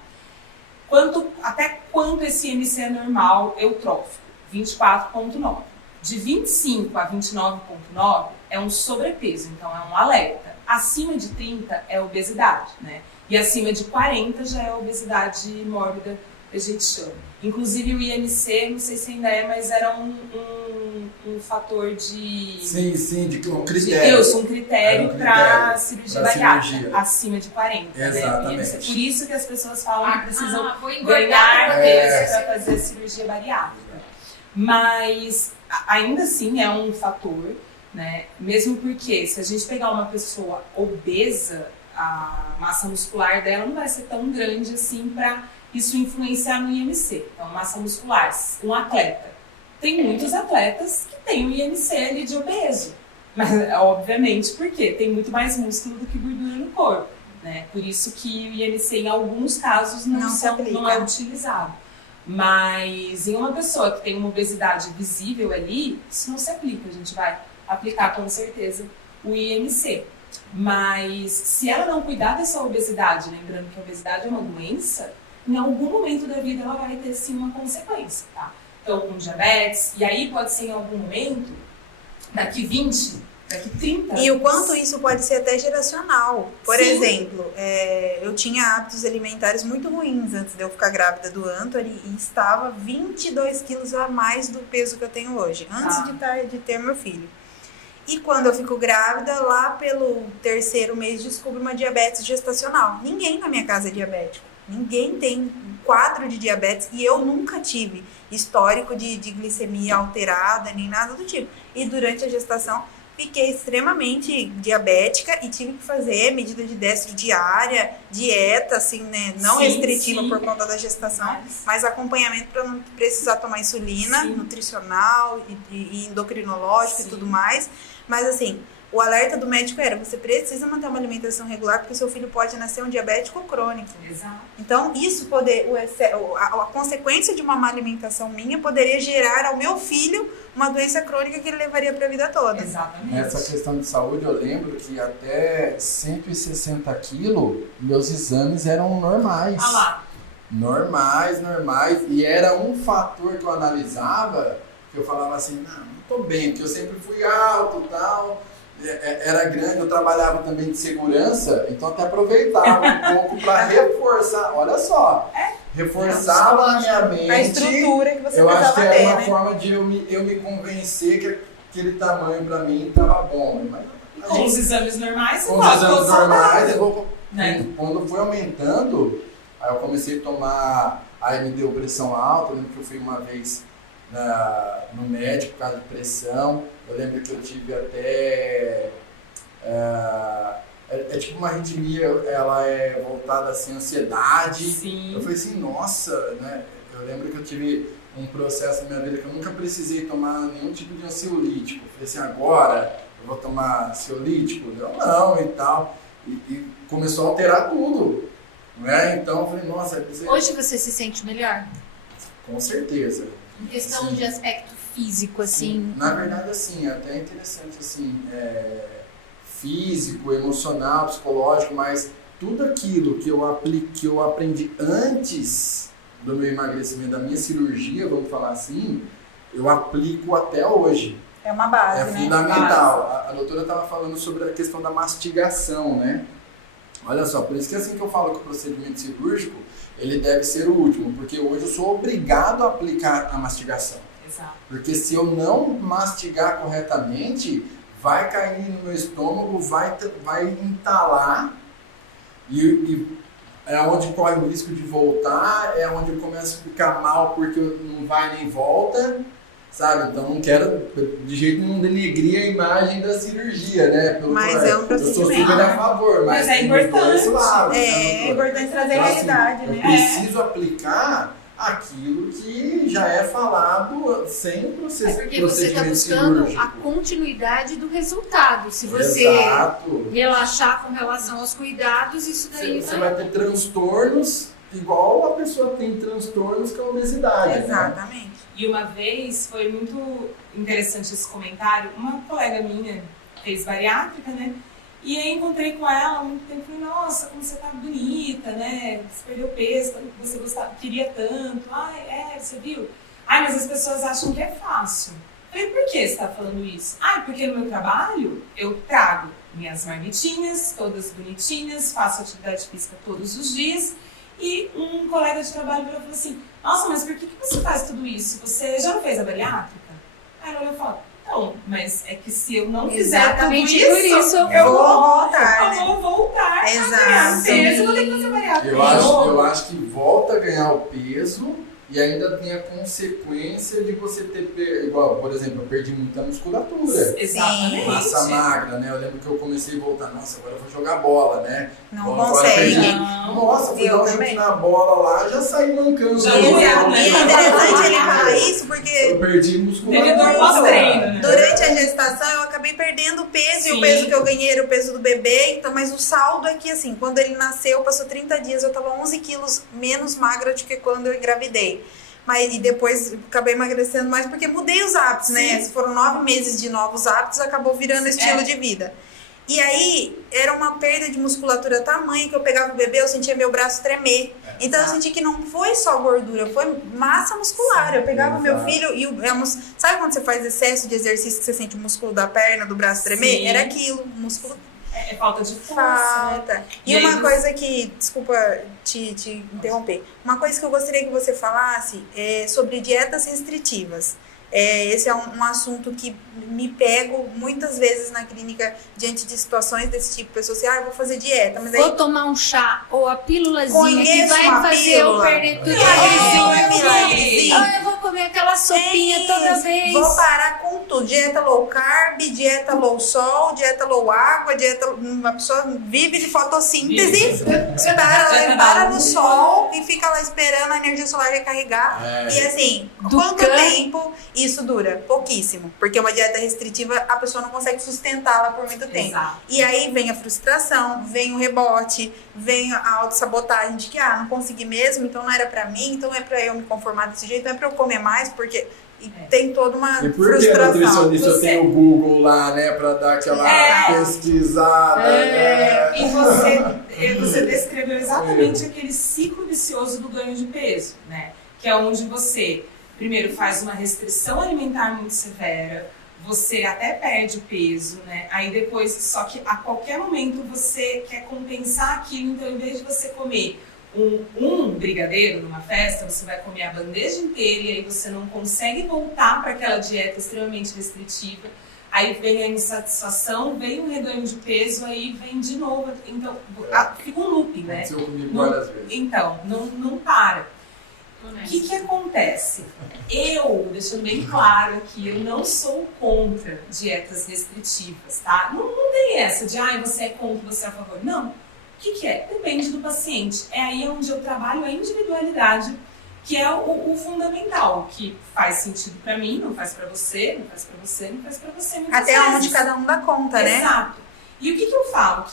Até quanto esse IMC é normal, eutrófico? 24,9. De 25 a 29,9 é um sobrepeso, então é um alerta. Acima de 30 é obesidade, né? E acima de 40 já é obesidade mórbida, a gente chama. Inclusive o IMC, não sei se ainda é, mas era um fator de... Sim, de um critério. Um critério para cirurgia bariátrica, acima de 40. Exatamente. Né? Por isso que as pessoas falam que precisam ganhar peso para fazer cirurgia bariátrica. Mas ainda assim é um fator, né? Mesmo porque se a gente pegar uma pessoa obesa, a massa muscular dela não vai ser tão grande assim para isso influenciar no IMC. Então, massa muscular, um atleta. Tem muitos atletas que têm o IMC ali de obeso. Mas, obviamente, porque tem muito mais músculo do que gordura no corpo, né? Por isso que o IMC, em alguns casos, não é utilizado. Mas em uma pessoa que tem uma obesidade visível ali, isso não se aplica. A gente vai aplicar com certeza o IMC. Mas se ela não cuidar dessa obesidade, lembrando que a obesidade é uma doença, em algum momento da vida ela vai ter sim uma consequência, tá? Então, com diabetes, e aí pode ser em algum momento, daqui 20, daqui 30 anos. E o quanto isso pode ser até geracional. Por exemplo, eu tinha hábitos alimentares muito ruins antes de eu ficar grávida do Anthony e estava 22 quilos a mais do peso que eu tenho hoje, antes de ter meu filho. E quando eu fico grávida, lá pelo 3º mês, descubro uma diabetes gestacional. Ninguém na minha casa é diabético. Ninguém tem quadro de diabetes e eu nunca tive histórico de glicemia alterada, nem nada do tipo. E durante a gestação fiquei extremamente diabética e tive que fazer medida de destro diária, dieta, assim, né? Não restritiva por conta da gestação, mas acompanhamento para não precisar tomar insulina, nutricional e endocrinológico e tudo mais. Mas assim, O alerta do médico era, você precisa manter uma alimentação regular porque seu filho pode nascer um diabético crônico. Exato. Então, isso a consequência de uma má alimentação minha poderia gerar ao meu filho uma doença crônica que ele levaria para a vida toda. Exatamente. Nessa questão de saúde, eu lembro que até 160 quilos, meus exames eram normais. Ah lá. Normais. E era um fator que eu analisava, que eu falava assim, não tô bem, porque eu sempre fui alto e tal, era grande, eu trabalhava também de segurança, então até aproveitava um pouco para reforçar, olha só, reforçava na minha mente. A estrutura que você eu acho que precisava era ter, uma né? forma de eu me convencer que aquele tamanho para mim estava bom. Mas Com os exames normais, com os exames normais, né? quando foi aumentando, aí eu comecei a tomar, aí me deu pressão alta, eu lembro que eu fui uma vez no médico por causa de pressão, eu lembro que eu tive até, é tipo uma arritmia, ela é voltada assim, à ansiedade. Sim. Eu falei assim, nossa, né? Eu lembro que eu tive um processo na minha vida que eu nunca precisei tomar nenhum tipo de ansiolítico. Eu falei assim, agora eu vou tomar ansiolítico? Eu não, e tal. E começou a alterar tudo, né? Então eu falei, nossa... Hoje você se sente melhor? Com certeza. Em questão Sim. de aspecto físico, assim? Na verdade, assim, é até interessante, assim, físico, emocional, psicológico, mas tudo aquilo que eu aprendi antes do meu emagrecimento, da minha cirurgia, vamos falar assim, eu aplico até hoje. É uma base, É né? fundamental. A doutora estava falando sobre a questão da mastigação, né? Olha só, por isso que assim que eu falo que o procedimento cirúrgico, ele deve ser o último, porque hoje eu sou obrigado a aplicar a mastigação. Exato. Porque se eu não mastigar corretamente, vai cair no meu estômago, vai entalar e é onde corre o risco de voltar, é onde eu começo a ficar mal porque não vai nem volta, sabe? Então não quero de jeito nenhum denegrir a imagem da cirurgia, né? Mas é um eu sou procedimento. super a favor, mas é tem os dois importante. lados, né, É doutora? importante trazer a Então, assim, realidade, eu né? preciso aplicar aquilo que já é falado sem É porque você está procedimento buscando cirúrgico. a continuidade do resultado. Se você Exato. relaxar com relação aos cuidados, isso daí Você vai ter transtornos igual a pessoa tem transtornos com a obesidade. né? Exatamente. E uma vez foi muito interessante esse comentário. Uma colega minha fez bariátrica, né? E aí encontrei com ela há muito tempo e falei, nossa, como você tá bonita, né? Você perdeu peso, tanto que você queria tanto. Ai, você viu? Ai, mas as pessoas acham que é fácil. Eu falei, por que você tá falando isso? Ai, porque no meu trabalho eu trago minhas marmitinhas, todas bonitinhas, faço atividade física todos os dias. E um colega de trabalho falou assim, nossa, mas por que você faz tudo isso? Você já não fez a bariátrica? Aí ela olhou e falou, não, mas é que se eu não fizer Exatamente tudo por isso, isso eu vou vou voltar, né? Eu vou voltar a Exato. ganhar peso, eu vou ter que fazer bariátrica. Eu acho que volta a ganhar o peso e ainda tem a consequência de você ter, igual, por exemplo, eu perdi muita musculatura. Exatamente. Massa magra, né? Eu lembro que eu comecei a voltar, nossa, agora eu vou jogar bola, né? Não Bom, agora consegue. perdi. Não. Nossa, fui Eu dar um chute também. na bola lá, já saí mancando. Já E doeu, é né? interessante ele falar isso porque Eu perdi Teve musculatura. dor pós-treino, né? durante a gestação eu acabei perdendo peso e Sim. o peso que eu ganhei era o peso do bebê, então, mas o saldo é que assim, quando ele nasceu, passou 30 dias, eu tava 11 quilos menos magra do que quando eu engravidei. E depois acabei emagrecendo mais porque mudei os hábitos, né? Sim. Foram 9 meses de novos hábitos, acabou virando estilo de vida. E aí, era uma perda de musculatura tamanha que eu pegava o bebê, eu sentia meu braço tremer. Então eu senti que não foi só gordura, foi massa muscular. Eu pegava o meu filho e sabe quando você faz excesso de exercício que você sente o músculo da perna, do braço tremer? Sim. Era aquilo, músculo É falta de força, né? falta. E E aí uma você- coisa que, desculpa te interromper, uma coisa que eu gostaria que você falasse é sobre dietas restritivas. Esse é um assunto que me pego muitas vezes na clínica diante de situações desse tipo. Pessoas assim, eu vou fazer dieta, mas aí Vou tomar um chá ou a pílulazinha que Conheço vai uma fazer eu pílula. perder tudo É, aquele milagrezinho. eu vou comer aquela sopinha toda vez. Vou parar com tudo. Dieta low carb, dieta low sol, dieta low água, dieta... Uma pessoa vive de fotossíntese, para no sol e fica lá esperando a energia solar recarregar. E assim, quanto tempo isso dura? Pouquíssimo. Porque uma dieta restritiva, a pessoa não consegue sustentá-la por muito tempo. Exato. E aí vem a frustração, vem o rebote, vem a autossabotagem de que, não consegui mesmo, então não era pra mim, então não é pra eu me conformar desse jeito, não é pra eu comer mais, porque tem toda uma E por que a frustração. nutricionista tem o Google lá, né, pra dar aquela pesquisada, né? E você descreveu exatamente aquele ciclo vicioso do ganho de peso, né? Que é onde você, primeiro, faz uma restrição alimentar muito severa, você até perde o peso, né? Aí depois, só que a qualquer momento você quer compensar aquilo, então em vez de você comer um brigadeiro numa festa, você vai comer a bandeja inteira e aí você não consegue voltar para aquela dieta extremamente restritiva. Aí vem a insatisfação, vem o reganho de peso, aí vem de novo. Então, fica um looping, né? Aconteceu comigo várias vezes. Então, não para. O que acontece? Deixando bem claro aqui, eu não sou contra dietas restritivas, tá? Não tem essa de, você é contra, você é a favor. Não. O que é? Depende do paciente. É aí onde eu trabalho a individualidade, que é o fundamental, que faz sentido pra mim, não faz pra você, não faz pra você, não faz pra você. Até onde cada um dá conta, né? Exato. E o que eu falo?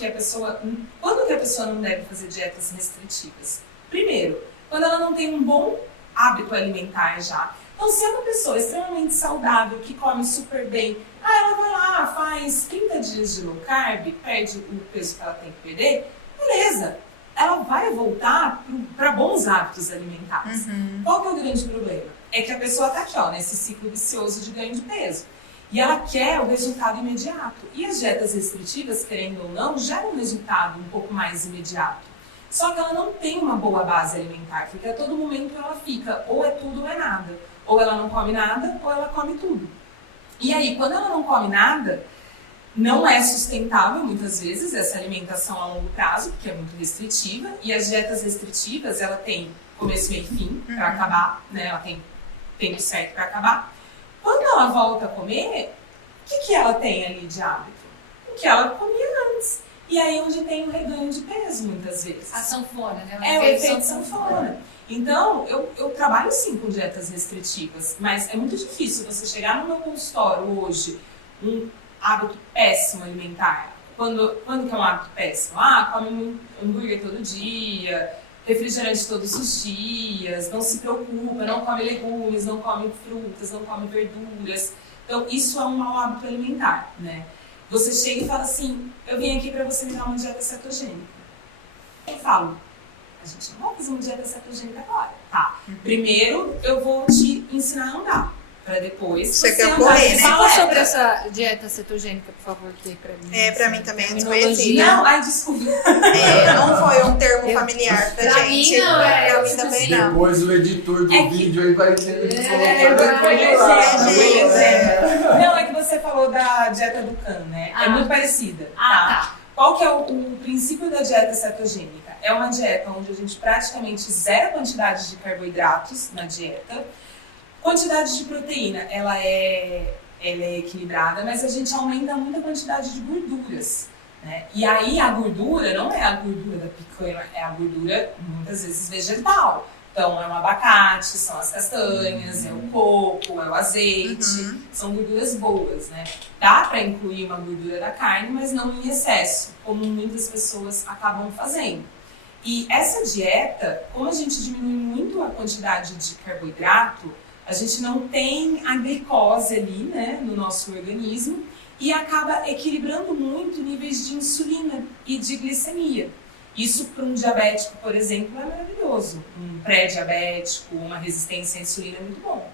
Quando que a pessoa não deve fazer dietas restritivas? Primeiro, quando ela não tem um bom hábito alimentar já. Então, se é uma pessoa extremamente saudável, que come super bem, ela vai lá, faz 30 dias de low carb, perde o peso que ela tem que perder, beleza. Ela vai voltar para bons hábitos alimentares. Qual que é o grande problema? É que a pessoa está aqui, nesse ciclo vicioso de ganho de peso. E ela quer o resultado imediato. E as dietas restritivas, querendo ou não, geram um resultado um pouco mais imediato. Só que ela não tem uma boa base alimentar, porque a todo momento ela fica ou é tudo ou é nada. Ou ela não come nada, ou ela come tudo. E aí, quando ela não come nada, não é sustentável, muitas vezes, essa alimentação a longo prazo, porque é muito restritiva. E as dietas restritivas, ela tem começo, meio e fim para acabar, né? Ela tem tempo certo para acabar. Quando ela volta a comer, o que ela tem ali de hábito? O que ela comia antes. E aí onde tem o reganho de peso, muitas vezes. A sanfona, né? O efeito sanfona. Então, eu trabalho sim com dietas restritivas, mas é muito difícil você chegar no meu consultório hoje, um hábito péssimo alimentar. Quando que é um hábito péssimo? Come hambúrguer todo dia, refrigerante todos os dias, não se preocupa, não come legumes, não come frutas, não come verduras. Então, isso é um mau hábito alimentar, né? Você chega e fala assim, eu vim aqui para você me dar uma dieta cetogênica. Eu falo, a gente não vai fazer uma dieta cetogênica agora, tá? Primeiro, eu vou te ensinar a andar, para depois Você quer andar correr, de né? Fala bicicleta. sobre essa dieta cetogênica, por favor, que pra mim. Pra mim também é terminologia. desconhecida. Desculpa. Não foi um termo familiar pra Pra gente. mim não, Pra mim também não. Depois o editor do vídeo aí vai ter que Não, é que você falou da dieta do Kahn, né? É muito parecida. Tá. Qual que é o princípio da dieta cetogênica? É uma dieta onde a gente praticamente zera a quantidade de carboidratos na dieta. Quantidade de proteína, ela é equilibrada, mas a gente aumenta muito a quantidade de gorduras, né? E aí a gordura não é a gordura da picanha, é a gordura muitas vezes vegetal. Então é o abacate, são as castanhas, é o coco, é o azeite, são gorduras boas, né? Dá para incluir uma gordura da carne, mas não em excesso, como muitas pessoas acabam fazendo. E essa dieta, como a gente diminui muito a quantidade de carboidrato, a gente não tem a glicose ali, né, no nosso organismo e acaba equilibrando muito níveis de insulina e de glicemia. Isso para um diabético, por exemplo, é maravilhoso. Um pré-diabético, uma resistência à insulina é muito bom.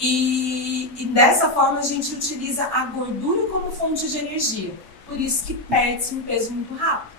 E dessa forma a gente utiliza a gordura como fonte de energia. Por isso que perde-se um peso muito rápido,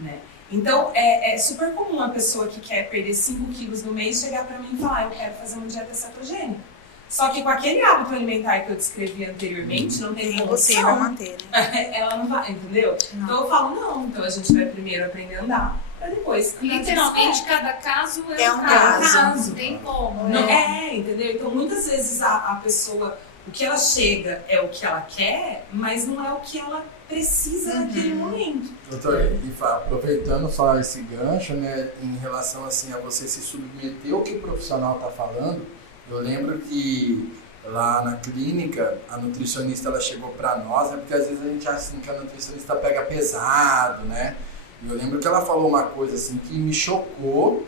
né? Então, é super comum uma pessoa que quer perder 5 quilos no mês chegar para mim e falar, eu quero fazer uma dieta cetogênica. Só que com aquele hábito alimentar que eu descrevi anteriormente, não tem impossível condição. manter, né? Ela não vai, entendeu? Não. Então eu falo, não, então a gente vai primeiro aprender a andar, para depois. Literalmente, cada caso É um caso. Não tem como. Não, entendeu? Então, muitas vezes a pessoa, o que ela chega é o que ela quer, mas não é o que ela precisa naquele momento. Doutor, e aproveitando só esse gancho, né, em relação assim, a você se submeter ao que o profissional está falando, eu lembro que lá na clínica, a nutricionista ela chegou para nós, porque às vezes a gente acha assim, que a nutricionista pega pesado, né? E eu lembro que ela falou uma coisa assim que me chocou,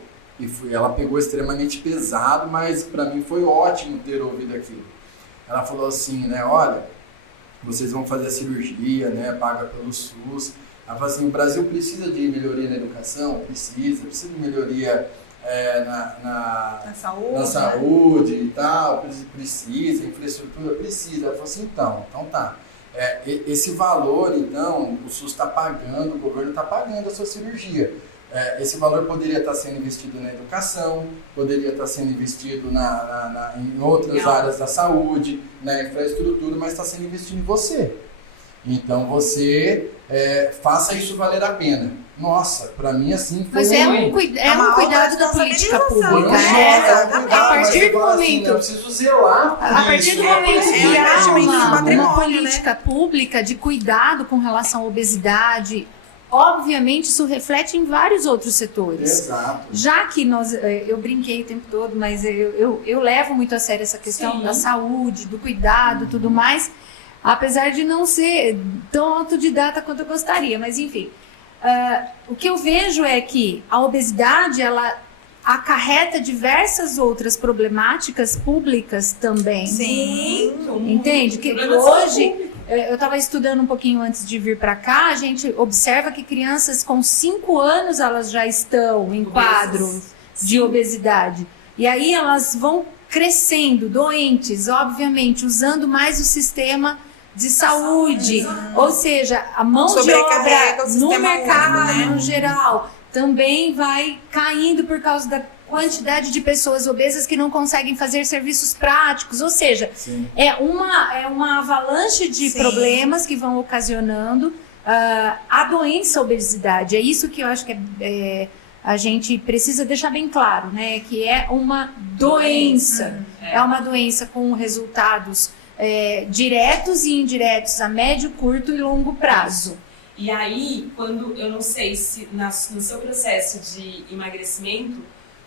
ela pegou extremamente pesado, mas para mim foi ótimo ter ouvido aquilo. Ela falou assim, né, olha, vocês vão fazer a cirurgia, né, paga pelo SUS. Ela falou assim, o Brasil precisa de melhoria na educação? Precisa de melhoria na saúde e tal, precisa, infraestrutura, precisa. Ela falou assim, então tá. Esse valor, então, o SUS está pagando, o governo está pagando a sua cirurgia. Esse valor poderia estar sendo investido na educação, poderia estar sendo investido em outras áreas da saúde, na infraestrutura, mas está sendo investido em você. Então você faça isso valer a pena. Nossa, para mim assim foi Mas é um cuidado da política pública. A partir do momento. Eu preciso zelar. A partir do momento que há uma patrimônio, política pública de cuidado com relação à obesidade, obviamente isso reflete em vários outros setores. Exato. Já que eu brinquei o tempo todo, mas eu levo muito a sério essa questão da saúde, do cuidado, tudo mais, apesar de não ser tão autodidata quanto eu gostaria, mas enfim. O que eu vejo é que a obesidade, ela acarreta diversas outras problemáticas públicas também. Sim. Entende? Que hoje, eu estava estudando um pouquinho antes de vir para cá, a gente observa que crianças com 5 anos, elas já estão em quadro de obesidade. E aí elas vão crescendo, doentes, obviamente, usando mais o sistema de saúde, ou seja, a mão de obra no mercado, né, no geral, também vai caindo por causa da quantidade de pessoas obesas que não conseguem fazer serviços práticos, ou seja, é uma avalanche de problemas que vão ocasionando a doença, a obesidade. É isso que eu acho que a gente precisa deixar bem claro, né, que é uma doença, é uma doença com resultados diretos e indiretos a médio, curto e longo prazo. E aí, eu não sei se no seu processo de emagrecimento,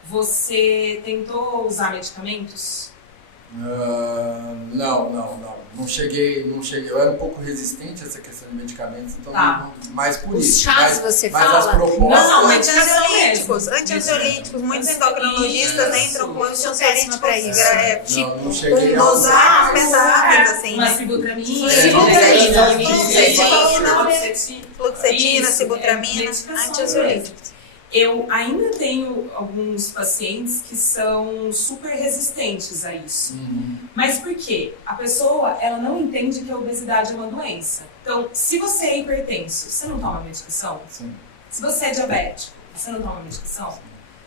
você tentou usar medicamentos? Não cheguei. Eu era um pouco resistente a essa questão de medicamentos, então mais por Os isso. chás, você mas fala? as propostas... Não, antiansiolíticos. Muitos endocrinologistas entram com antiansiolíticos pra isso. Não cheguei a dosar pesadas, assim. Uma sibutramina, fluoxetina, sibutramina, antiansiolíticos. Eu ainda tenho alguns pacientes que são super resistentes a isso. Mas por quê? A pessoa, ela não entende que a obesidade é uma doença. Então, se você é hipertenso, você não toma medicação? Sim. Se você é diabético, você não toma medicação?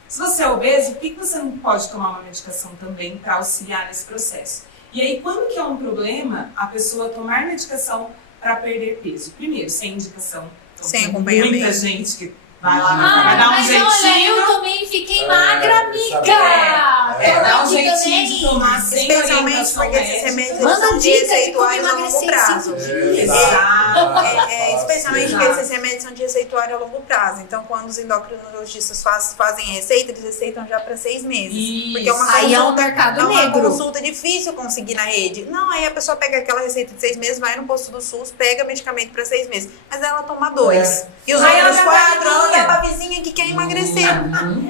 Se você é obeso, por que você não pode tomar uma medicação também para auxiliar nesse processo? E aí, quando que é um problema a pessoa tomar medicação para perder peso? Primeiro, sem indicação. Então, sem tem acompanhamento. muita gente que vai lá, vai dar um jeitinho. Olha, eu também fiquei magra, amiga! Dá um jeitinho de tomar sem especialmente orientação porque esses médica. remédios Manda são de dicas de receituários como a longo emagrecer em prazo. 5 dias. Especialmente porque esses remédios são de receituário a longo prazo. Então, quando os endocrinologistas fazem receita, eles receitam já para 6 meses. Isso. Porque é uma Aí é um consulta, mercado negro. consulta difícil conseguir na rede. Não, aí a pessoa pega aquela receita de 6 meses, vai no posto do SUS, pega medicamento para 6 meses. Mas ela toma 2. E os Aí outros ela 4, ela vizinha. dá pra vizinha que quer emagrecer.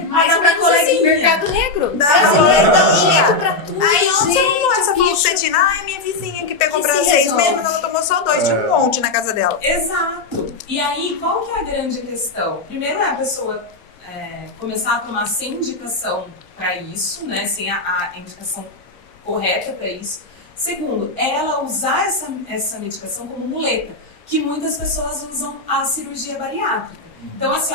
Mas Dá pra assim, coleguinha. mercado negro. Brasileiro dá um jeito pra tudo. Aí onde você não essa bicho. fluoxetina? Ah, é minha vizinha que pegou Que pra se 6 resolve. meses, mas ela tomou só 2, tinha um monte na casa dela. Exato. E aí, qual que é a grande questão? Primeiro é a pessoa começar a tomar sem indicação para isso, né? Sem a indicação correta para isso. Segundo, é ela usar essa medicação como muleta, que muitas pessoas usam a cirurgia bariátrica. Então, assim,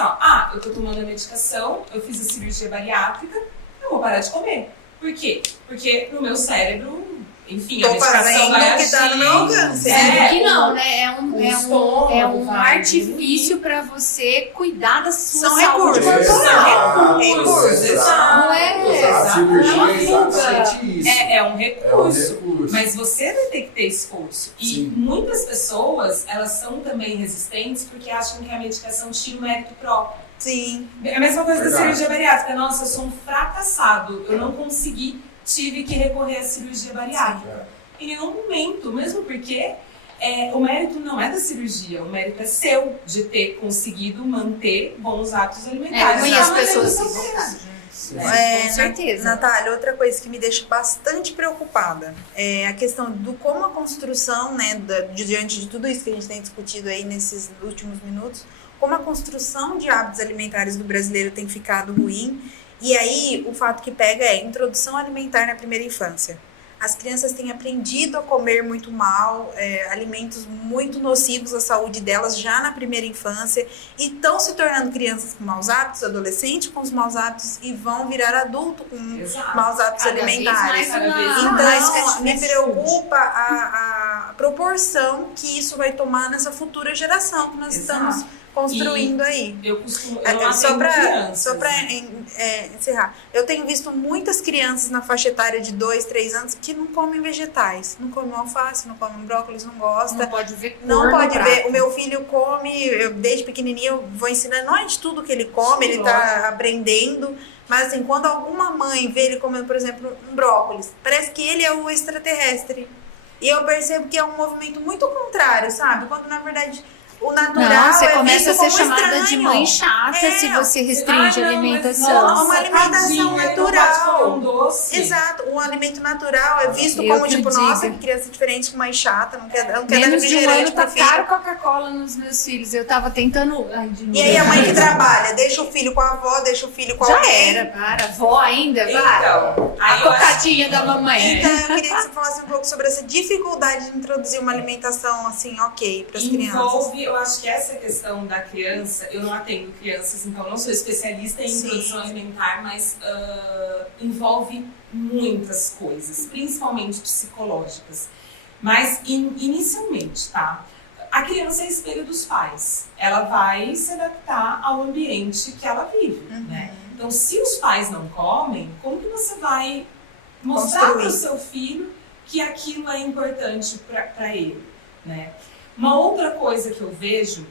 eu tô tomando a medicação, eu fiz a cirurgia bariátrica, eu vou parar de comer. Por quê? Porque no meu cérebro, enfim, a Tô medicação fazendo vai o que tá no meu agir. alcance. Sendo que não, né? É o um estômago vai artifício pra você cuidar da sua São saúde recursos. corporal. Recursos. Exato. Não é? A cirurgia é Não, exatamente isso. É um É um recurso. recurso. Mas você vai ter que ter esforço. E Sim. muitas pessoas, elas são também resistentes porque acham que a medicação tira o mérito próprio. Sim. É a mesma coisa da Verdade. cirurgia bariátrica. Nossa, eu sou um fracassado. Eu não consegui, tive que recorrer à cirurgia bariátrica. Em nenhum momento, mesmo porque o mérito não é da cirurgia, o mérito é seu de ter conseguido manter bons hábitos alimentares. E É as uma pessoas que alimentação vão. mesmo. Com certeza. Natália, outra coisa que me deixa bastante preocupada é a questão do como a construção, né, diante de tudo isso que a gente tem discutido aí nesses últimos minutos, como a construção de hábitos alimentares do brasileiro tem ficado ruim. E aí, o fato que pega é introdução alimentar na primeira infância. As crianças têm aprendido a comer muito mal, alimentos muito nocivos à saúde delas já na primeira infância e estão se tornando crianças com maus hábitos, adolescentes com os maus hábitos e vão virar adulto com Exato. maus hábitos Cada vez alimentares. mais uma- Então, me preocupa a proporção que isso vai tomar nessa futura geração que nós Exato. estamos construindo aí. Eu não Só atendo para crianças, encerrar, eu tenho visto muitas crianças na faixa etária de 2, 3 anos que não comem vegetais, não comem alface, não comem brócolis, não gosta. Não pode ver cor Não no pode prato. ver. O meu filho come, desde pequenininho, eu vou ensinar, não é de tudo que ele come, Sim, ele tá aprendendo. Mas assim, quando alguma mãe vê ele comendo, por exemplo, um brócolis, parece que ele é o extraterrestre. E eu percebo que é um movimento muito contrário, sabe? Quando na verdade o natural Não, você é começa a visto ser como chamada de estranho. mãe chata se você restringe a alimentação. Uma alimentação natural. Um doce. Exato, um alimento natural é visto Eu como que tipo, diga. nossa, que criança diferente, mãe chata, não quer dar Menos de um ano refrigerante tá pro filho. caro Coca-Cola nos meus filhos. Eu tava tentando. Ai, de novo. E aí a mãe que trabalha, deixa o filho com a avó, deixa o filho com Já alguém. era, para. Vó ainda, vai. Então, A aí eu acho cocadinha da mamãe. Então eu queria que você falasse um pouco sobre essa dificuldade de introduzir uma alimentação assim, ok, para as crianças. envolve, eu acho que essa questão da criança, eu não atendo crianças, então eu não sou especialista em Sim. introdução alimentar, mas envolve muitas coisas, principalmente psicológicas. Mas inicialmente, tá? A criança é espelho dos pais. Ela vai se adaptar ao ambiente que ela vive, né? Então, se os pais não comem, como que você vai mostrar para o Construir. seu filho que aquilo é importante para ele, né? Uma outra coisa que eu vejo,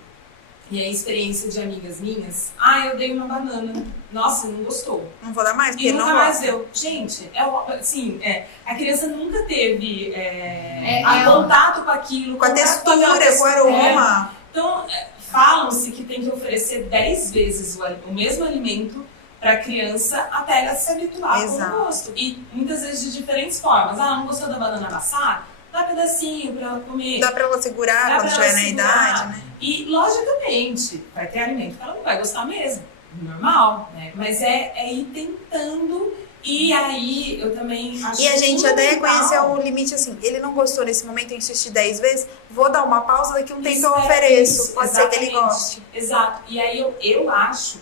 e é a experiência de amigas minhas, eu dei uma banana, nossa, não gostou. Não vou dar mais, porque E ele não nunca mais gosta. deu. Gente, assim, a criança nunca teve É, contato com aquilo. Com a contato textura, aquela com o aroma. Então, falam-se que tem que oferecer 10 vezes o mesmo alimento para a criança até ela se habituar Exato. com o gosto. E muitas vezes de diferentes formas. Não gostou da banana amassada? Dá pedacinho para ela comer. Dá pra ela segurar Dá quando pra estiver ela na segurar. idade, né? E, logicamente, vai ter alimento que ela não vai gostar mesmo. Normal, né? Mas é ir tentando. E aí, eu também acho E a gente até fundamental. conheceu o limite assim, ele não gostou nesse momento, eu insisti 10 vezes, vou dar uma pausa, daqui a um tempo eu Espera ofereço. isso, Pode ser que ele exatamente. goste. Exato. E aí eu acho,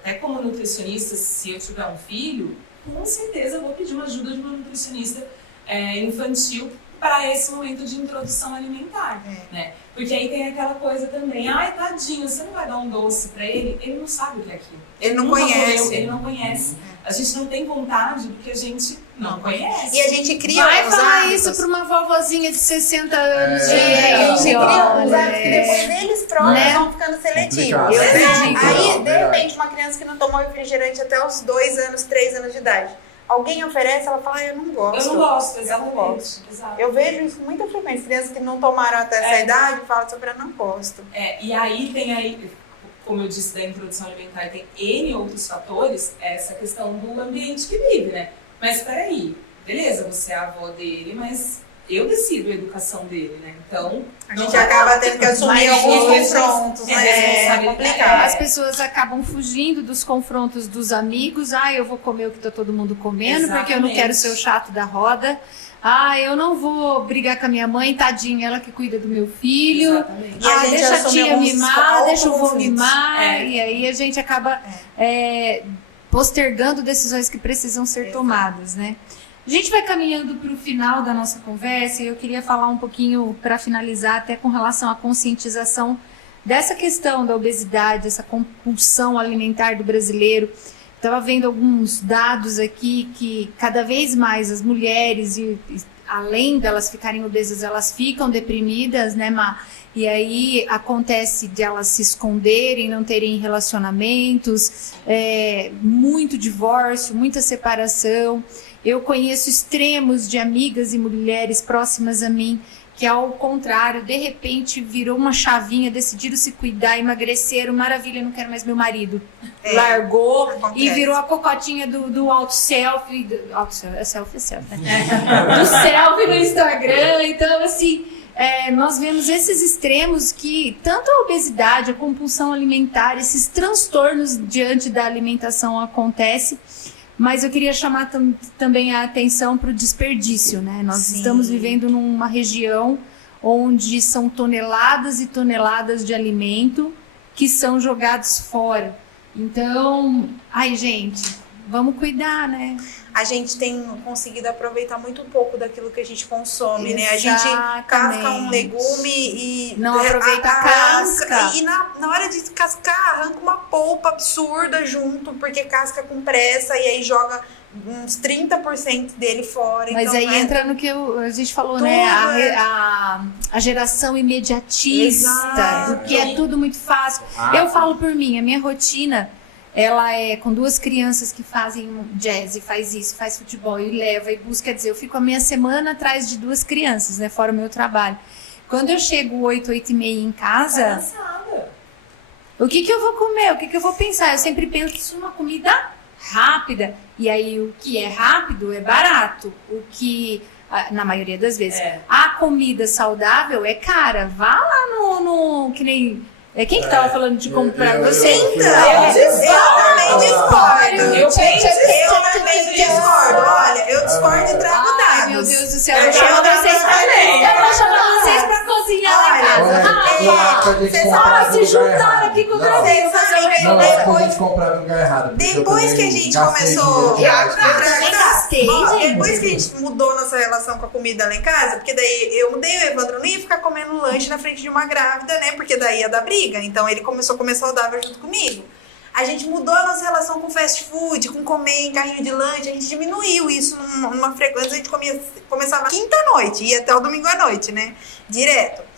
até como nutricionista, se eu tiver um filho, com certeza eu vou pedir uma ajuda de uma nutricionista infantil para esse momento de introdução alimentar, né? Porque aí tem aquela coisa também, tadinho, você não vai dar um doce para ele não sabe o que é aquilo. Ele não nunca conhece. comeu, ele não conhece. A gente não tem vontade porque a gente não conhece. E a gente cria Vai uns falar hábitos. isso pra uma vovozinha de 60 anos, Gente, gente. cria uns Olha, hábitos que depois eles próprios Né? vão ficando seletivos. Complicado. Eu Né? digo. Aí, de Verdade. repente, uma criança que não tomou refrigerante até os 2 anos, 3 anos de idade, alguém oferece, ela fala, eu não gosto. Eu não gosto, Eu não exatamente. gosto. Exato. Eu vejo isso com muita frequência. Crianças que não tomaram até essa idade falam sobre eu não gosto. E aí tem como eu disse da introdução alimentar, tem N outros fatores, essa questão do ambiente que vive, né? Mas peraí, beleza, você é a avó dele, mas eu decido a educação dele, né? Então, A não gente vai acaba dar- tendo que assumir Mas alguns isso confrontos, é né? É responsabilidade. complicado. As pessoas acabam fugindo dos confrontos dos amigos. Eu vou comer o que tá todo mundo comendo, porque eu não Exatamente. quero ser o chato da roda. Eu não vou brigar com a minha mãe, tadinha, ela que cuida do meu filho. Exatamente. E a gente Deixa a assume tia alguns mimar, deixa o vô autoconflitos. mimar. E aí a gente acaba postergando decisões que precisam ser tomadas, né? A gente vai caminhando para o final da nossa conversa e eu queria falar um pouquinho, para finalizar, até com relação à conscientização dessa questão da obesidade, essa compulsão alimentar do brasileiro. Estava vendo alguns dados aqui que cada vez mais as mulheres, além delas ficarem obesas, elas ficam deprimidas, né, Má? E aí acontece de elas se esconderem, não terem relacionamentos, muito divórcio, muita separação. Eu conheço extremos de amigas e mulheres próximas a mim que, ao contrário, de repente virou uma chavinha, decidiram se cuidar, emagreceram, maravilha, não quero mais meu marido. Largou acontece. E virou a cocotinha do auto-selfie. É selfie, né? Do selfie no Instagram. Então, assim, nós vemos esses extremos que tanto a obesidade, a compulsão alimentar, esses transtornos diante da alimentação acontecem. Mas eu queria chamar também a atenção para o desperdício, né? Nós estamos vivendo numa região onde são toneladas e toneladas de alimento que são jogados fora. Então, gente, vamos cuidar, né? A gente tem conseguido aproveitar muito pouco daquilo que a gente consome, né? A Exatamente. gente casca um legume e não aproveita a casca. E na hora de cascar, arranca uma polpa absurda junto, porque casca com pressa e aí joga uns 30% dele fora. Mas então, aí entra no que a gente falou, tudo, né? A geração imediatista, Exato. do que é tudo muito fácil. Eu falo por mim, a minha rotina, ela é com 2 crianças que fazem jazz, e faz isso, faz futebol e leva e busca. Quer dizer, eu fico a minha semana atrás de 2 crianças, né? Fora o meu trabalho. Quando eu chego 8h30 em casa, Tá cansada. o que eu vou comer? O que eu vou pensar? Eu sempre penso numa comida rápida. E aí, o que é rápido é barato. O que, na maioria das vezes, a comida saudável é cara. Vá lá no que nem... Quem que tava falando de comprar? Você? Então, eu também discordo. Eu também discordo. Olha, eu discordo e trago Ai, meu dados. Deus do céu. Eu Eu chamo trago vocês pra também. Eu vou chamar vocês pra cozinhar lá em casa. Se juntaram aqui com o Brasil fazer o Não, reino. é que a gente comprava no lugar errado. Depois que a gente começou também gastei, gente. depois que a gente mudou nossa relação com a comida lá em casa, porque daí eu mudei, o Evandro não ia ficar comendo lanche na frente de uma grávida, né? Porque daí ia dar briga. Então ele começou a comer saudável junto comigo. A gente mudou a nossa relação com fast food, com comer em carrinho de lanche, a gente diminuiu isso numa frequência, a gente começava quinta-noite, ia até o domingo à noite, né? Direto.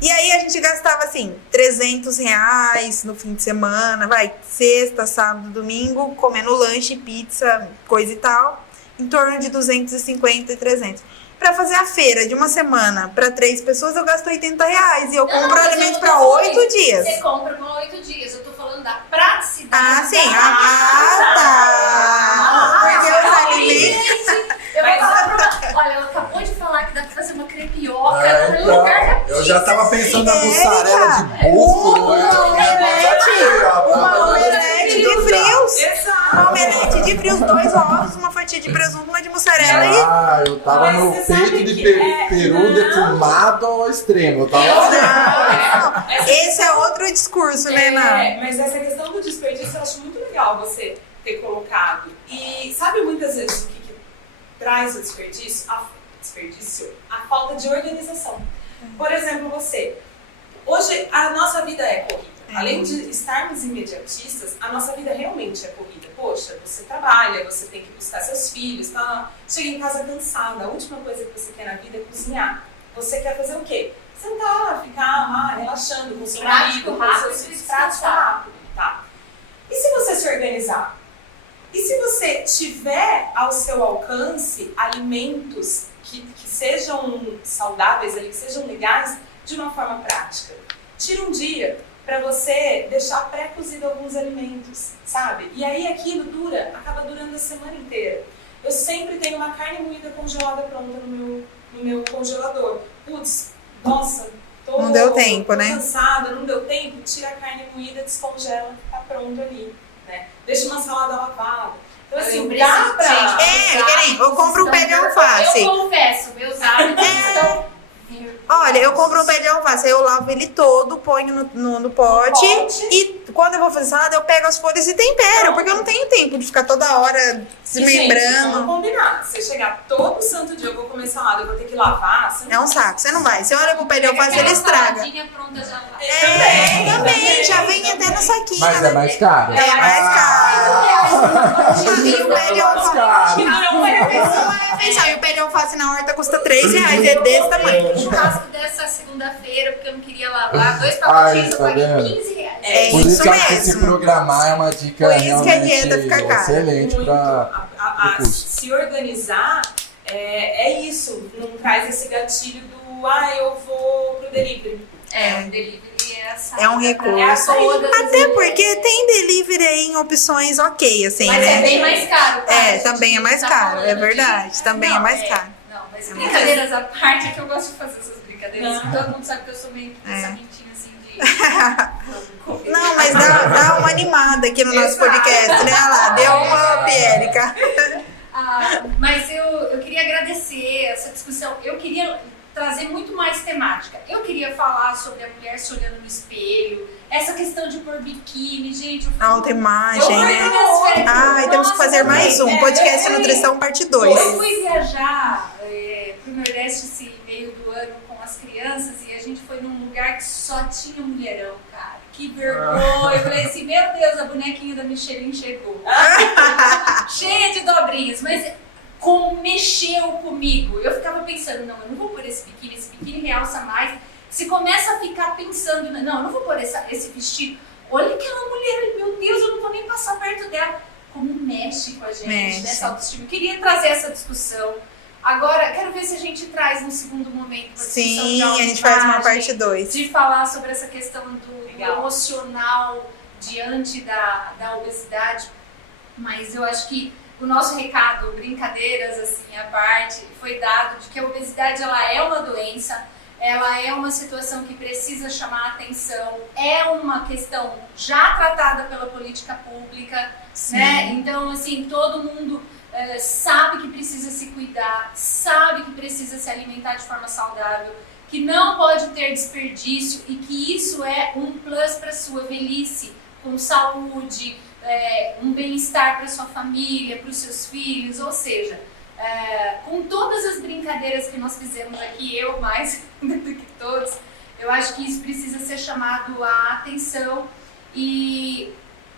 E aí a gente gastava assim, R$300 no fim de semana, sexta, sábado, domingo, comendo lanche, pizza, coisa e tal, em torno de 250 e 300. Pra fazer a feira de uma semana pra 3 pessoas, eu gasto R$80 e eu compro alimento pra 8 dias. Você compra pra 8 dias. Eu tô falando da praticidade. Ah, sim. Tá. Porque os alimentos... Eu vou falar pra uma... Olha, ela acabou de falar que dá pra fazer uma crepioca no Então, lugar da pizza. eu já tava pensando na Érica, mussarela de búfalo. Uma omelete de frios. Exato. Uma omelete de frios, 2 ovos, uma fatia de presunto, uma de mussarela e... Eu tava Mas no você sabe peito de que peru não. defumado ao extremo. Eu tava... Não, esse é outro discurso, né, Ana? Mas essa questão do desperdício eu acho muito legal você ter colocado. E sabe muitas vezes o que traz o desperdício? A falta de organização. Por exemplo, você. Hoje a nossa vida é corrida. Além de estarmos imediatistas, a nossa vida realmente é corrida. Poxa, você trabalha, você tem que buscar seus filhos, chega em casa cansada. A última coisa que você quer na vida é cozinhar. Você quer fazer o quê? Sentar, ficar relaxando com o seu marido, com seus filhos, prático rápido, tá? E se você se organizar? E se você tiver ao seu alcance alimentos que sejam saudáveis, que sejam legais, de uma forma prática? Tira um dia para você deixar pré-cozido alguns alimentos, sabe? E aí aquilo acaba durando a semana inteira. Eu sempre tenho uma carne moída congelada pronta no meu congelador. Putz, nossa, Não deu tempo, né? Cansada, não deu tempo, tira a carne moída, descongela, tá pronto ali, né? Deixa uma salada lavada. Então assim, dá pra... Eu compro um pé de alface. Eu confesso, meus hábitos estão... Olha, eu compro um pé de alface, eu lavo ele todo, ponho no pote e quando eu vou fazer salada eu pego as folhas e tempero, porque eu não tenho tempo de ficar toda hora desmembrando. Gente, vamos combinar. Se eu chegar todo santo dia, eu vou comer salada, eu vou ter que lavar. É um saco, você não vai. Você olha pro pé de alface, ele estraga. Pronta já vai. Também, já vem até no saquinho. Mas é mais caro. É mais caro. E o pé de alface. E o pé de alface na horta custa R$3, é desse tamanho. O churrasco dessa segunda-feira, porque eu não queria lavar, 2 pacotinhos, eu paguei R$15. É Por isso que eu acho que mesmo. se programar é uma dica Por isso que a realmente dieta fica cara. excelente para o custo. Se organizar, é isso. Não traz esse gatilho do eu vou pro delivery. O delivery é essa. É um recurso. Até porque tem delivery aí em opções ok, assim, mas né? é bem mais caro. Tá? Também é mais caro, é verdade. Também é mais caro. Não, mas brincadeiras à parte, é que eu gosto de fazer essas brincadeiras. Todo mundo sabe que eu sou meio pensamentinho assim de... Não, mas dá uma animada aqui no nosso podcast, né? Olha lá, deu uma Érica. Mas eu queria agradecer essa discussão. Eu queria trazer muito mais temática. Eu queria falar sobre a mulher se olhando no espelho, essa questão de pôr biquíni, gente. Autoimagem, né? E temos que fazer mais um podcast Nutrição Parte 2. Eu fui viajar pro Nordeste esse meio do ano com as crianças e a gente foi num lugar que só tinha mulherão, cara. Que vergonha. Eu falei assim, meu Deus, a bonequinha da Michelin chegou. Cheia de dobrinhas, mas como mexeu comigo. Eu ficava pensando, não, eu não vou pôr esse biquíni realça mais. Se começa a ficar pensando, não, eu não vou pôr esse vestido. Olha aquela mulher, meu Deus, eu não vou nem passar perto dela. Como mexe com a gente, nessa autoestima. Eu queria trazer essa discussão. Agora, quero ver se a gente traz no segundo momento uma discussão de a gente faz uma parte 2. De falar sobre essa questão do emocional diante da obesidade. Mas eu acho que o nosso recado, brincadeiras assim à parte, foi dado de que a obesidade ela é uma doença, ela é uma situação que precisa chamar a atenção, é uma questão já tratada pela política pública, né? Então, assim, todo mundo sabe que precisa se cuidar, sabe que precisa se alimentar de forma saudável, que não pode ter desperdício e que isso é um plus para a sua velhice, com saúde, um bem-estar para sua família, para os seus filhos, ou seja, com todas as brincadeiras que nós fizemos aqui, eu mais do que todos, eu acho que isso precisa ser chamado à atenção e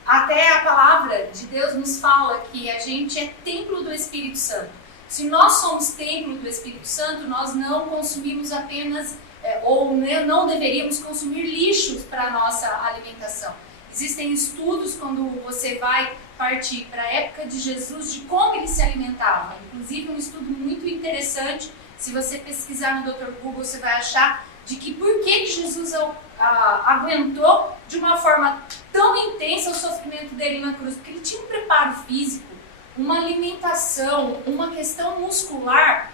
até a palavra de Deus nos fala que a gente é templo do Espírito Santo. Se nós somos templo do Espírito Santo, nós não consumimos apenas, ou não deveríamos consumir lixos para a nossa alimentação. Existem estudos quando você vai partir para a época de Jesus de como ele se alimentava. Inclusive um estudo muito interessante, se você pesquisar no Dr. Google, você vai achar de que por que Jesus aguentou de uma forma tão intensa o sofrimento dele na cruz. Porque ele tinha um preparo físico, uma alimentação, uma questão muscular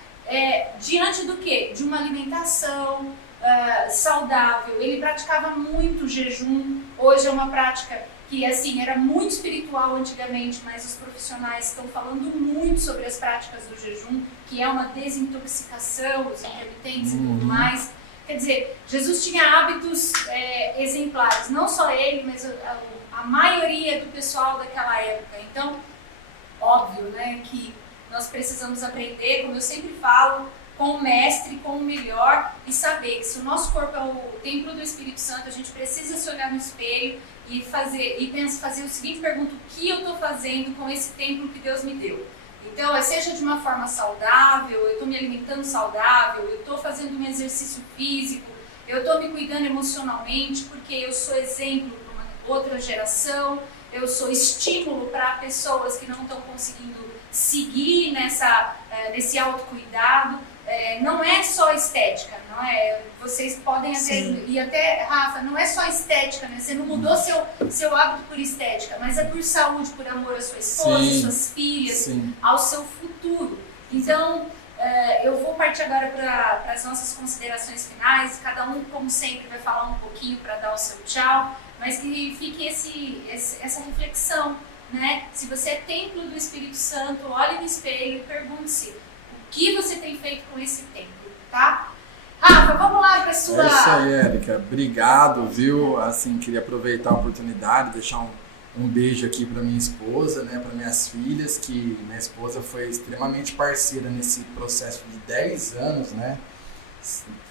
diante do quê? De uma alimentação saudável. Ele praticava muito jejum. Hoje é uma prática que assim era muito espiritual antigamente, mas os profissionais estão falando muito sobre as práticas do jejum, que é uma desintoxicação, os intermitentes e tudo mais. Quer dizer, Jesus tinha hábitos exemplares, não só ele, mas a maioria do pessoal daquela época. Então, óbvio, né, que nós precisamos aprender, como eu sempre falo, com o mestre, com o melhor, e saber que se o nosso corpo é o templo do Espírito Santo, a gente precisa se olhar no espelho e fazer o seguinte pergunta: o que eu estou fazendo com esse templo que Deus me deu? Então, seja de uma forma saudável, eu estou me alimentando saudável, eu estou fazendo um exercício físico, eu estou me cuidando emocionalmente, porque eu sou exemplo para uma outra geração, eu sou estímulo para pessoas que não estão conseguindo seguir nesse autocuidado. Não é só estética, não é? Vocês podem até, Rafa, não é só estética, né? Você não mudou seu hábito por estética, mas é por saúde, por amor à sua esposa, suas filhas, ao seu futuro. Então, eu vou partir agora para as nossas considerações finais. Cada um, como sempre, vai falar um pouquinho para dar o seu tchau, mas que fique essa reflexão, né? Se você é templo do Espírito Santo, olhe no espelho e pergunte-se: o que você tem feito com esse templo, tá? Rafa, vamos lá para sua... É isso aí, Érica. Obrigado, viu? Assim, queria aproveitar a oportunidade, deixar um beijo aqui para minha esposa, né, para minhas filhas, que minha esposa foi extremamente parceira nesse processo de 10 anos, né?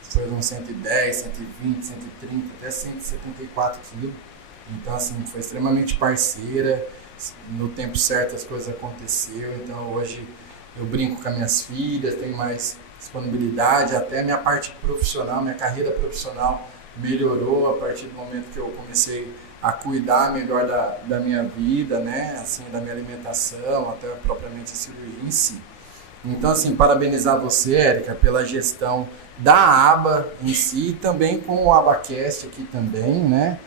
Foram 110, 120, 130, até 174 quilos. Então, assim, foi extremamente parceira. No tempo certo as coisas aconteceram. Então, hoje eu brinco com as minhas filhas, tenho mais disponibilidade. Até minha parte profissional, minha carreira profissional melhorou a partir do momento que eu comecei a cuidar melhor da minha vida, né? Assim, da minha alimentação, até propriamente a cirurgia em si. Então, assim, parabenizar você, Érica, pela gestão da aba em si, e também com o AbaCast aqui também, né?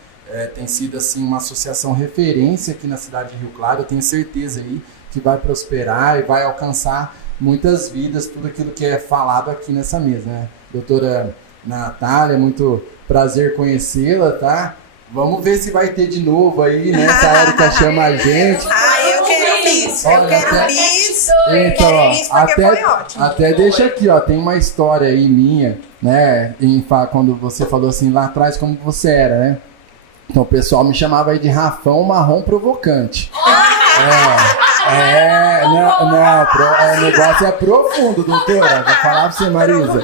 Tem sido, assim, uma associação referência aqui na cidade de Rio Claro. Eu tenho certeza aí que vai prosperar e vai alcançar muitas vidas, tudo aquilo que é falado aqui nessa mesa, né? Doutora Natália, muito prazer conhecê-la, tá? Vamos ver se vai ter de novo aí, né? Se a Érica chama a gente. Eu quero bis. Eu quero bis. Então, Quero bis porque foi ótimo. até deixa aqui, ó, tem uma história aí minha, né? Quando você falou assim lá atrás como você era, né? Então o pessoal me chamava aí de Rafão Marrom Provocante. O negócio é profundo, doutora. Vou falar pra você, Marisa.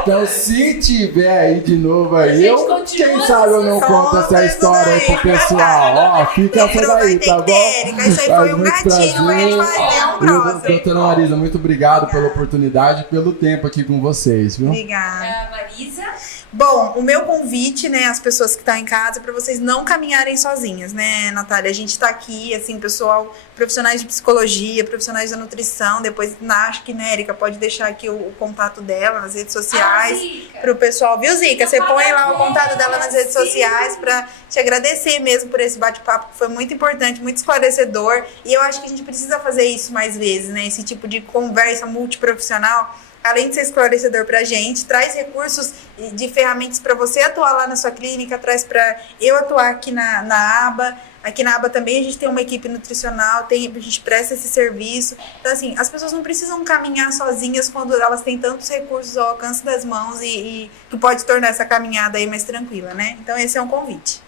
Então, se tiver aí de novo aí, quem sabe eu não conto essa história aí pro pessoal. Ó, fica essa daí, tá bom? Isso aí foi um gatilho pra gente fazer um próximo. Doutora Marisa, muito obrigado pela oportunidade e pelo tempo aqui com vocês, viu? Obrigada. Marisa? Bom, o meu convite, né, às pessoas que estão em casa, é para vocês não caminharem sozinhas, né, Natália? A gente está aqui, assim, pessoal, profissionais de psicologia, profissionais da nutrição, depois acho que, né, Érica, pode deixar aqui o contato dela nas redes sociais para o pessoal, viu, Zica? Você põe lá o contato dela nas redes sociais para te agradecer mesmo por esse bate-papo, que foi muito importante, muito esclarecedor, e eu acho que a gente precisa fazer isso mais vezes, né, esse tipo de conversa multiprofissional. Além de ser esclarecedor para a gente, traz recursos de ferramentas para você atuar lá na sua clínica, traz para eu atuar aqui na aba. Aqui na aba também a gente tem uma equipe nutricional, a gente presta esse serviço. Então, assim, as pessoas não precisam caminhar sozinhas quando elas têm tantos recursos ao alcance das mãos e que pode tornar essa caminhada aí mais tranquila, né? Então, esse é um convite.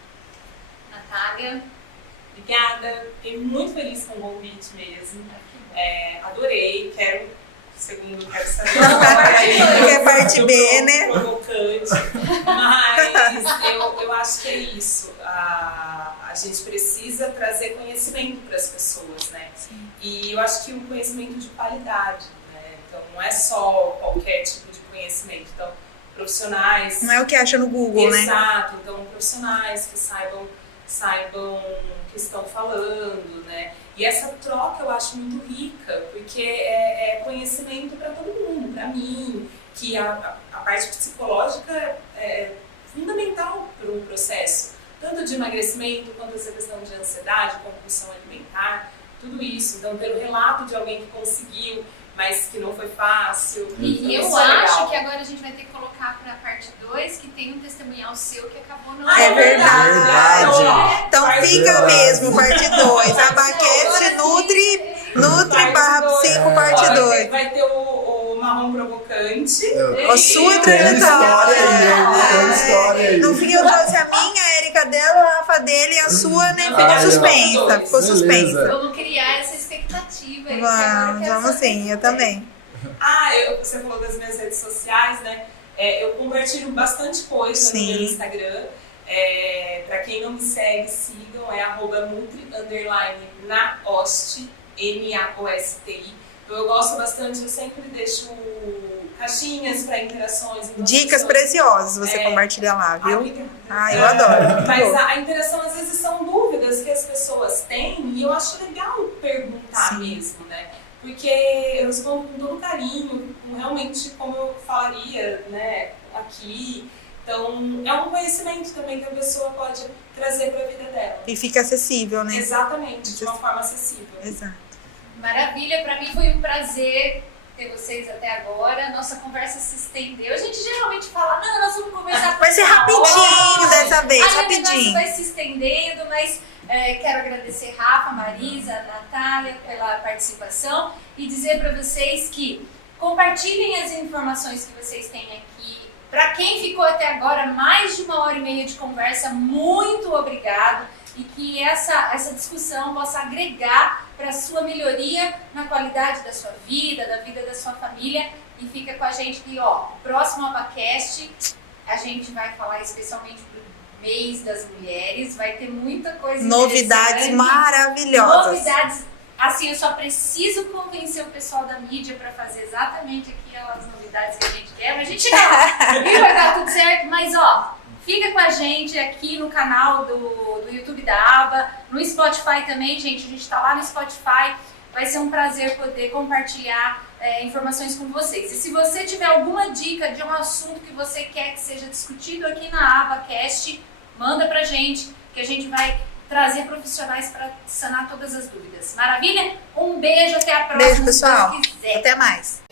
Natália? Obrigada, fiquei muito feliz com o convite mesmo. Adorei, quero saber. Que é parte B, né? Provocante. Mas eu acho que é isso. A gente precisa trazer conhecimento para as pessoas, né? Sim. E eu acho que um conhecimento de qualidade, né? Então não é só qualquer tipo de conhecimento. Então, profissionais. Não é o que acha no Google, né? Exato. Então, profissionais que saibam o que estão falando, né? E essa troca eu acho muito rica, porque é conhecimento para todo mundo, para mim, que a parte psicológica é fundamental para o processo, tanto de emagrecimento quanto essa questão de ansiedade, compulsão alimentar, tudo isso. Então, ter o relato de alguém que conseguiu, mas que não foi fácil. E eu acho que agora a gente vai ter que colocar para a parte 2, que tem um testemunhal seu que acabou no... É verdade. Então fica mesmo, parte 2. AbaCast Nutri/Psico, parte 2. Vai ter o Marrom Provocante. A sua trajetória. No fim eu trouxe a minha, a Érica dela, a Rafa dele e a sua, né? Ficou suspensa. Vamos criar essa expectativa. Vamos sim, eu também. Você falou das minhas redes sociais, né? Eu compartilho bastante coisa no meu Instagram. Pra quem não me segue, sigam, @nutri_naosti, NAOSTI. Então eu gosto bastante, eu sempre deixo caixinhas para interações. Dicas preciosas você compartilha lá, viu? Obrigada. Eu adoro. Mas a interação às vezes são dúvidas que as pessoas têm e eu acho legal perguntar mesmo, né? Porque eu respondo com todo carinho, realmente como eu falaria, né, aqui. Então, é um conhecimento também que a pessoa pode trazer para a vida dela. E fica acessível, né? Exatamente, de uma forma acessível. Exato. Maravilha, para mim foi um prazer ter vocês até agora. Nossa conversa se estendeu. A gente geralmente fala, não, nós vamos conversar. Vai ser rapidinho dessa vez, rapidinho. O negócio vai se estendendo, mas quero agradecer Rafa, Marisa, Natália pela participação e dizer para vocês que compartilhem as informações que vocês têm aqui Para quem ficou até agora, mais de 1h30 de conversa, muito obrigado. E que essa discussão possa agregar para a sua melhoria na qualidade da sua vida, da vida da sua família. E fica com a gente que, próximo AbaCast, a gente vai falar especialmente pro mês das mulheres. Vai ter muita coisa Novidades maravilhosas. Novidades. Assim, eu só preciso convencer o pessoal da mídia para fazer exatamente aquelas novidades que a gente quer. Mas a gente não. E vai dar tudo certo. Mas, fica com a gente aqui no canal do YouTube da Aba, no Spotify também, gente. A gente está lá no Spotify. Vai ser um prazer poder compartilhar informações com vocês. E se você tiver alguma dica de um assunto que você quer que seja discutido aqui na AbaCast, manda pra gente, que a gente vai trazer profissionais para sanar todas as dúvidas. Maravilha? Um beijo, até a próxima. Beijo, pessoal. Se Deus quiser. Até mais.